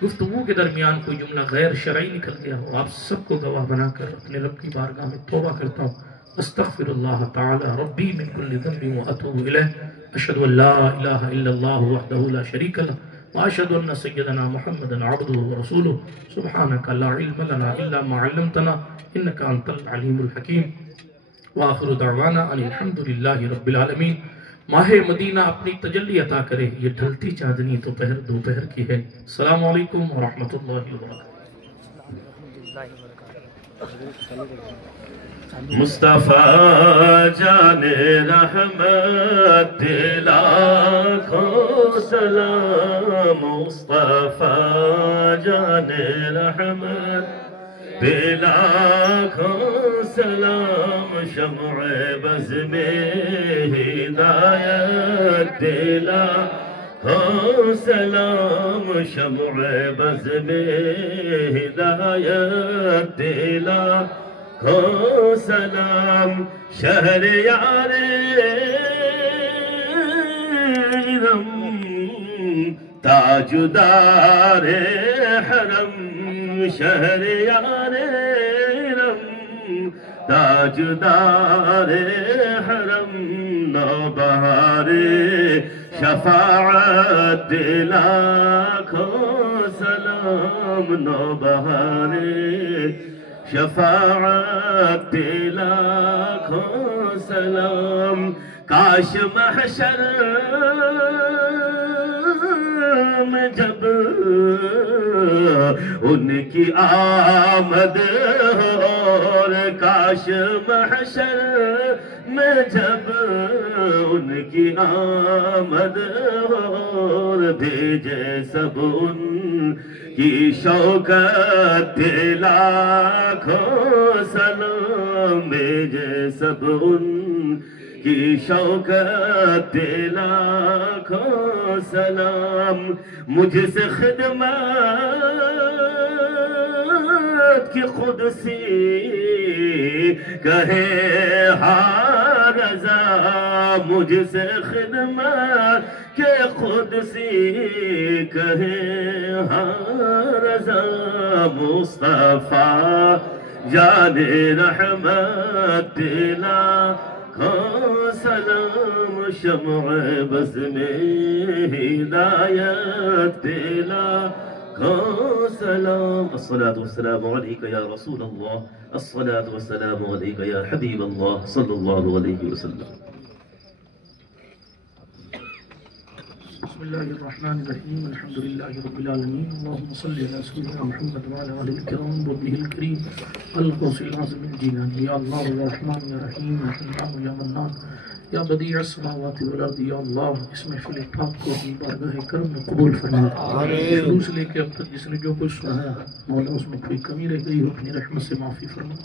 گفتگو کے درمیان کوئی جملہ غیر شرعی نکل گیا ہو، آپ سب کو گواہ بنا کر اپنے رب کی بارگاہ میں توبہ کرتا ہوں. استغفر اللہ تعالی ربی من کل ذنب واتوب الیہ. اشہد ان لا الہ الا اللہ وحدہ لا شریک لہ واشہد ان سیدنا محمدا عبدہ ورسولہ. سبحانک لا علم لنا الا ما علمتنا انک انت العلیم الحکیم. وآخر دعوانا ان الحمدللہ رب العالمین. ماہ مدینہ اپنی تجلی عطا کرے. یہ ڈھلتی چاندنی تو پہر دوپہر کی ہے. السلام علیکم ورحمۃ اللہ وبرکاتہ. مصطفیٰ جان رحمت لاکھوں سلام. مصطفیٰ جان رحمت لاکھوں سلام. شمع بز میں ہدایت لاکھوں سلام. شمع بز میں ہدایت لاکھوں سلام. شہریار رم تاجدار حرم. شہریار رم تاجدار حرم. نوبہار شفاعت لاکھوں سلام. نوبہار شفاعت لاکھوں سلام. کاش محشر میں جب ان کی آمد ہو، اور کاش محشر میں جب ان کی آمد ہو، اور بھیجے سب ان کی شوکت لاکھوں سلام. بھیجے سب ان کی شوکت لاکھوں سلام. مجھ سے خدمت کی خود سی کہے ہاں رضا. مجھ سے خدمت کے خود سی کہے ہاں رضا. مصطفیٰ جان رحمت لاکھوں سلام. شمع بز میں ہدایت لاکھوں کا سلام. الصلاة والسلام علیک یا رسول اللہ. الصلاة والسلام علیک یا حبیب اللہ صلی اللہ علیہ وسلم. بسم اللہ الرحمن الرحیم. الحمد للہ رب العالمین. اللہم صلی علی سیدنا محمد وعلی آلہ الکرام وابنہ الکریم الغوث الاعظم الجیلانی. یا اللہ یا رحمان یا رحیم یا حنان یا منان یا بدیع السماوات والارض. یا اللہ اس محفل پاک کو اپنی بارگاہ کرم میں قبول فرما. شروع سے لے کے اب تک جس نے جو کچھ سنا ہے مولا اس میں کوئی کمی رہ گئی ہو اپنی رحمت سے معافی فرما.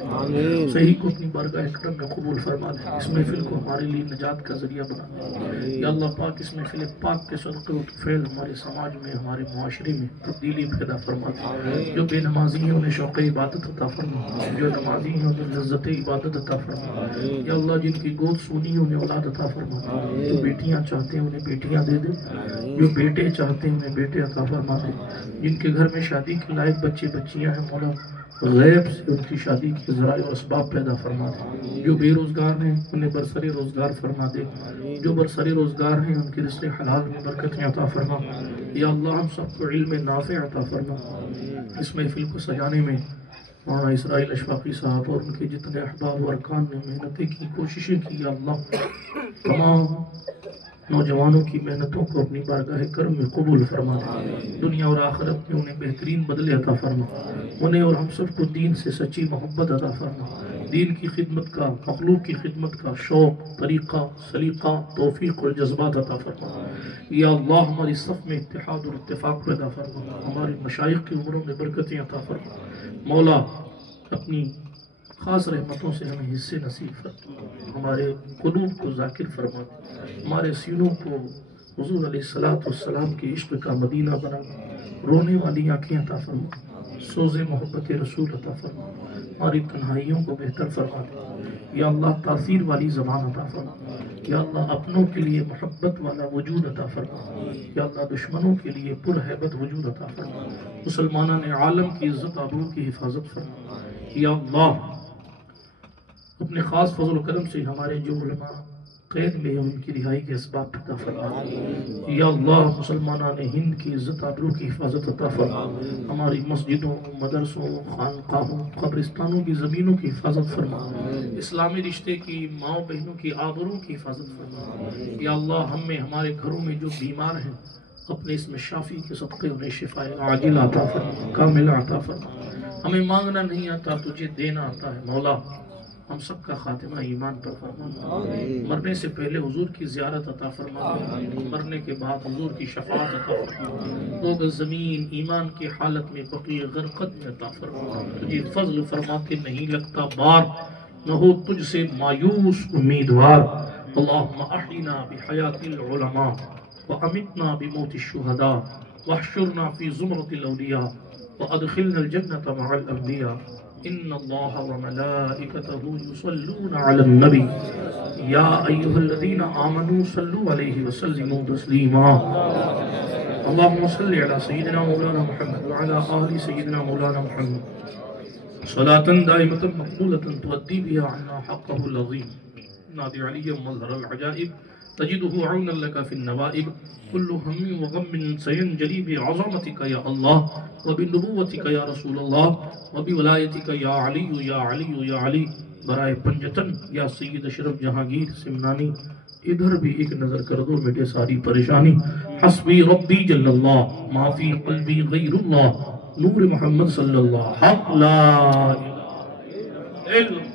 صحیح کو اپنی بارگاہ کرم میں قبول فرما دے. اس محفل کو ہمارے لیے نجات کا ذریعہ بنا دے. یا اللہ پاک اس محفل پاک کے صدقے و طفیل ہمارے سماج میں ہمارے معاشرے میں تبدیلی پیدا فرما دے. جو بے نمازی ہیں انہیں شوق عبادت عطا فرما. جو نمازی ہیں انہیں لذت عبادت عطا فرما. یا اللہ جن کی گود سونی ہے انہیں اولاد عطا فرما. جو بیٹیاں چاہتے ہیں انہیں بیٹیاں دے دے. جو بیٹے چاہتے ہیں انہیں بیٹے عطا فرما دے. جن کے گھر میں شادی کے لائق بچے بچیاں ہیں مولا غیب سے ان کی شادی کے ذرائع اور اسباب پیدا فرما دے. جو بے روزگار ہیں انہیں برسر روزگار فرما دے. جو برسر روزگار ہیں ان کے رزق حلال میں برکتیں عطا فرما. یا اللہ ہم سب کو علم نافع عطا فرما. اس محفل کو سجانے میں مولانا اسرائیل اشفاقی صاحب اور ان کے جتنے احباب و ارکان نے محنتیں کی کوششیں کی. یا اللہ تمام نوجوانوں کی محنتوں کو اپنی بارگاہ کرم میں قبول فرما. دنیا اور آخرت میں انہیں بہترین بدلے عطا فرما. انہیں اور ہم سب کو دین سے سچی محبت عطا فرما. دین کی خدمت کا مخلوق کی خدمت کا شوق طریقہ سلیقہ توفیق اور جذبات عطا فرما. یا اللہ ہماری صف میں اتحاد اور اتفاق پیدا فرما. ہمارے مشائخ کی عمروں میں برکتیں عطا فرما. مولا اپنی خاص رحمتوں سے ہمیں حصے نصیب فرما. ہمارے قلوب کو ذاکر فرما. ہمارے سینوں کو حضور علیہ السلام کے عشق کا مدینہ بنا. رونے والی آنکھیں عطا فرما. سوز محبت رسول عطا فرما. ہماری تنہائیوں کو بہتر فرما دے. یا اللہ تاثیر والی زبان عطا فرما. یا اللہ اپنوں کے لیے محبت والا وجود عطا فرما. یا اللہ دشمنوں کے لیے پرہیبت وجود عطا فرما. مسلمانان عالم کی عزت آبرو کی حفاظت فرما. یا اللہ اپنے خاص فضل و کرم سے ہمارے جو علماء قید میں ہیں ان کی رہائی کے اسباب عطا فرما. یا اللہ مسلمانان ہند کی عزت آبرو کی حفاظت عطا فرما. ہماری مسجدوں مدرسوں خانقاہوں قبرستانوں کی زمینوں کی حفاظت فرما. اسلامی رشتے کی ماؤں بہنوں کی آبروں کی حفاظت فرما. یا اللہ ہم میں ہمارے گھروں میں جو بیمار ہیں اپنے اس میں شافی کے صدقے انہیں شفا عاجل عطا فرما کامل عطا فرما. ہمیں مانگنا نہیں آتا تجھے دینا آتا ہے. مولا ہم سب کا خاتمہ ایمان پر فرما. مرنے سے پہلے حضور کی زیارت عطا فرما. مرنے کے بعد حضور کی شفاعت عطا فرما. دو گز زمین ایمان کی حالت میں بقی غرقت میں عطا فرما. تجھے فضل فرما کے نہیں لگتا بار نہ ہو تجھ سے مایوس امیدوار. اللہم احینا بحیات العلماء وامتنا بموت الشہداء واحشرنا فی زمرۃ الاولیاء وادخلنا الجنة مع الانبیاء. ان اللہ وملائکتہ یصلون علی النبی یا ایہا الذین آمنوا صلوا علیہ وسلموا تسلیما. اللہم صلی علی سیدنا مولانا محمد وعلی آل سیدنا مولانا محمد صلاة دائمة مقبولة تؤدی بها عنا حقہ العظیم. نادی علی مظہر العجائب تجدہ عونا لک فی النوائب. کل ہم وغم سینجلی بعظمتک یا اللہ وبنبوتک یا رسول اللہ وبولایتک یا علی یا علی یا علی. برائے پنجتن یا سید اشرف جہانگیر سمنانی ادھر بھی ایک نظر کر دو میٹے ساری پریشانی. حسبی ربی جل اللہ ما فی قلبی غیر اللہ نور محمد صلی اللہ حق لا الہ الا اللہ.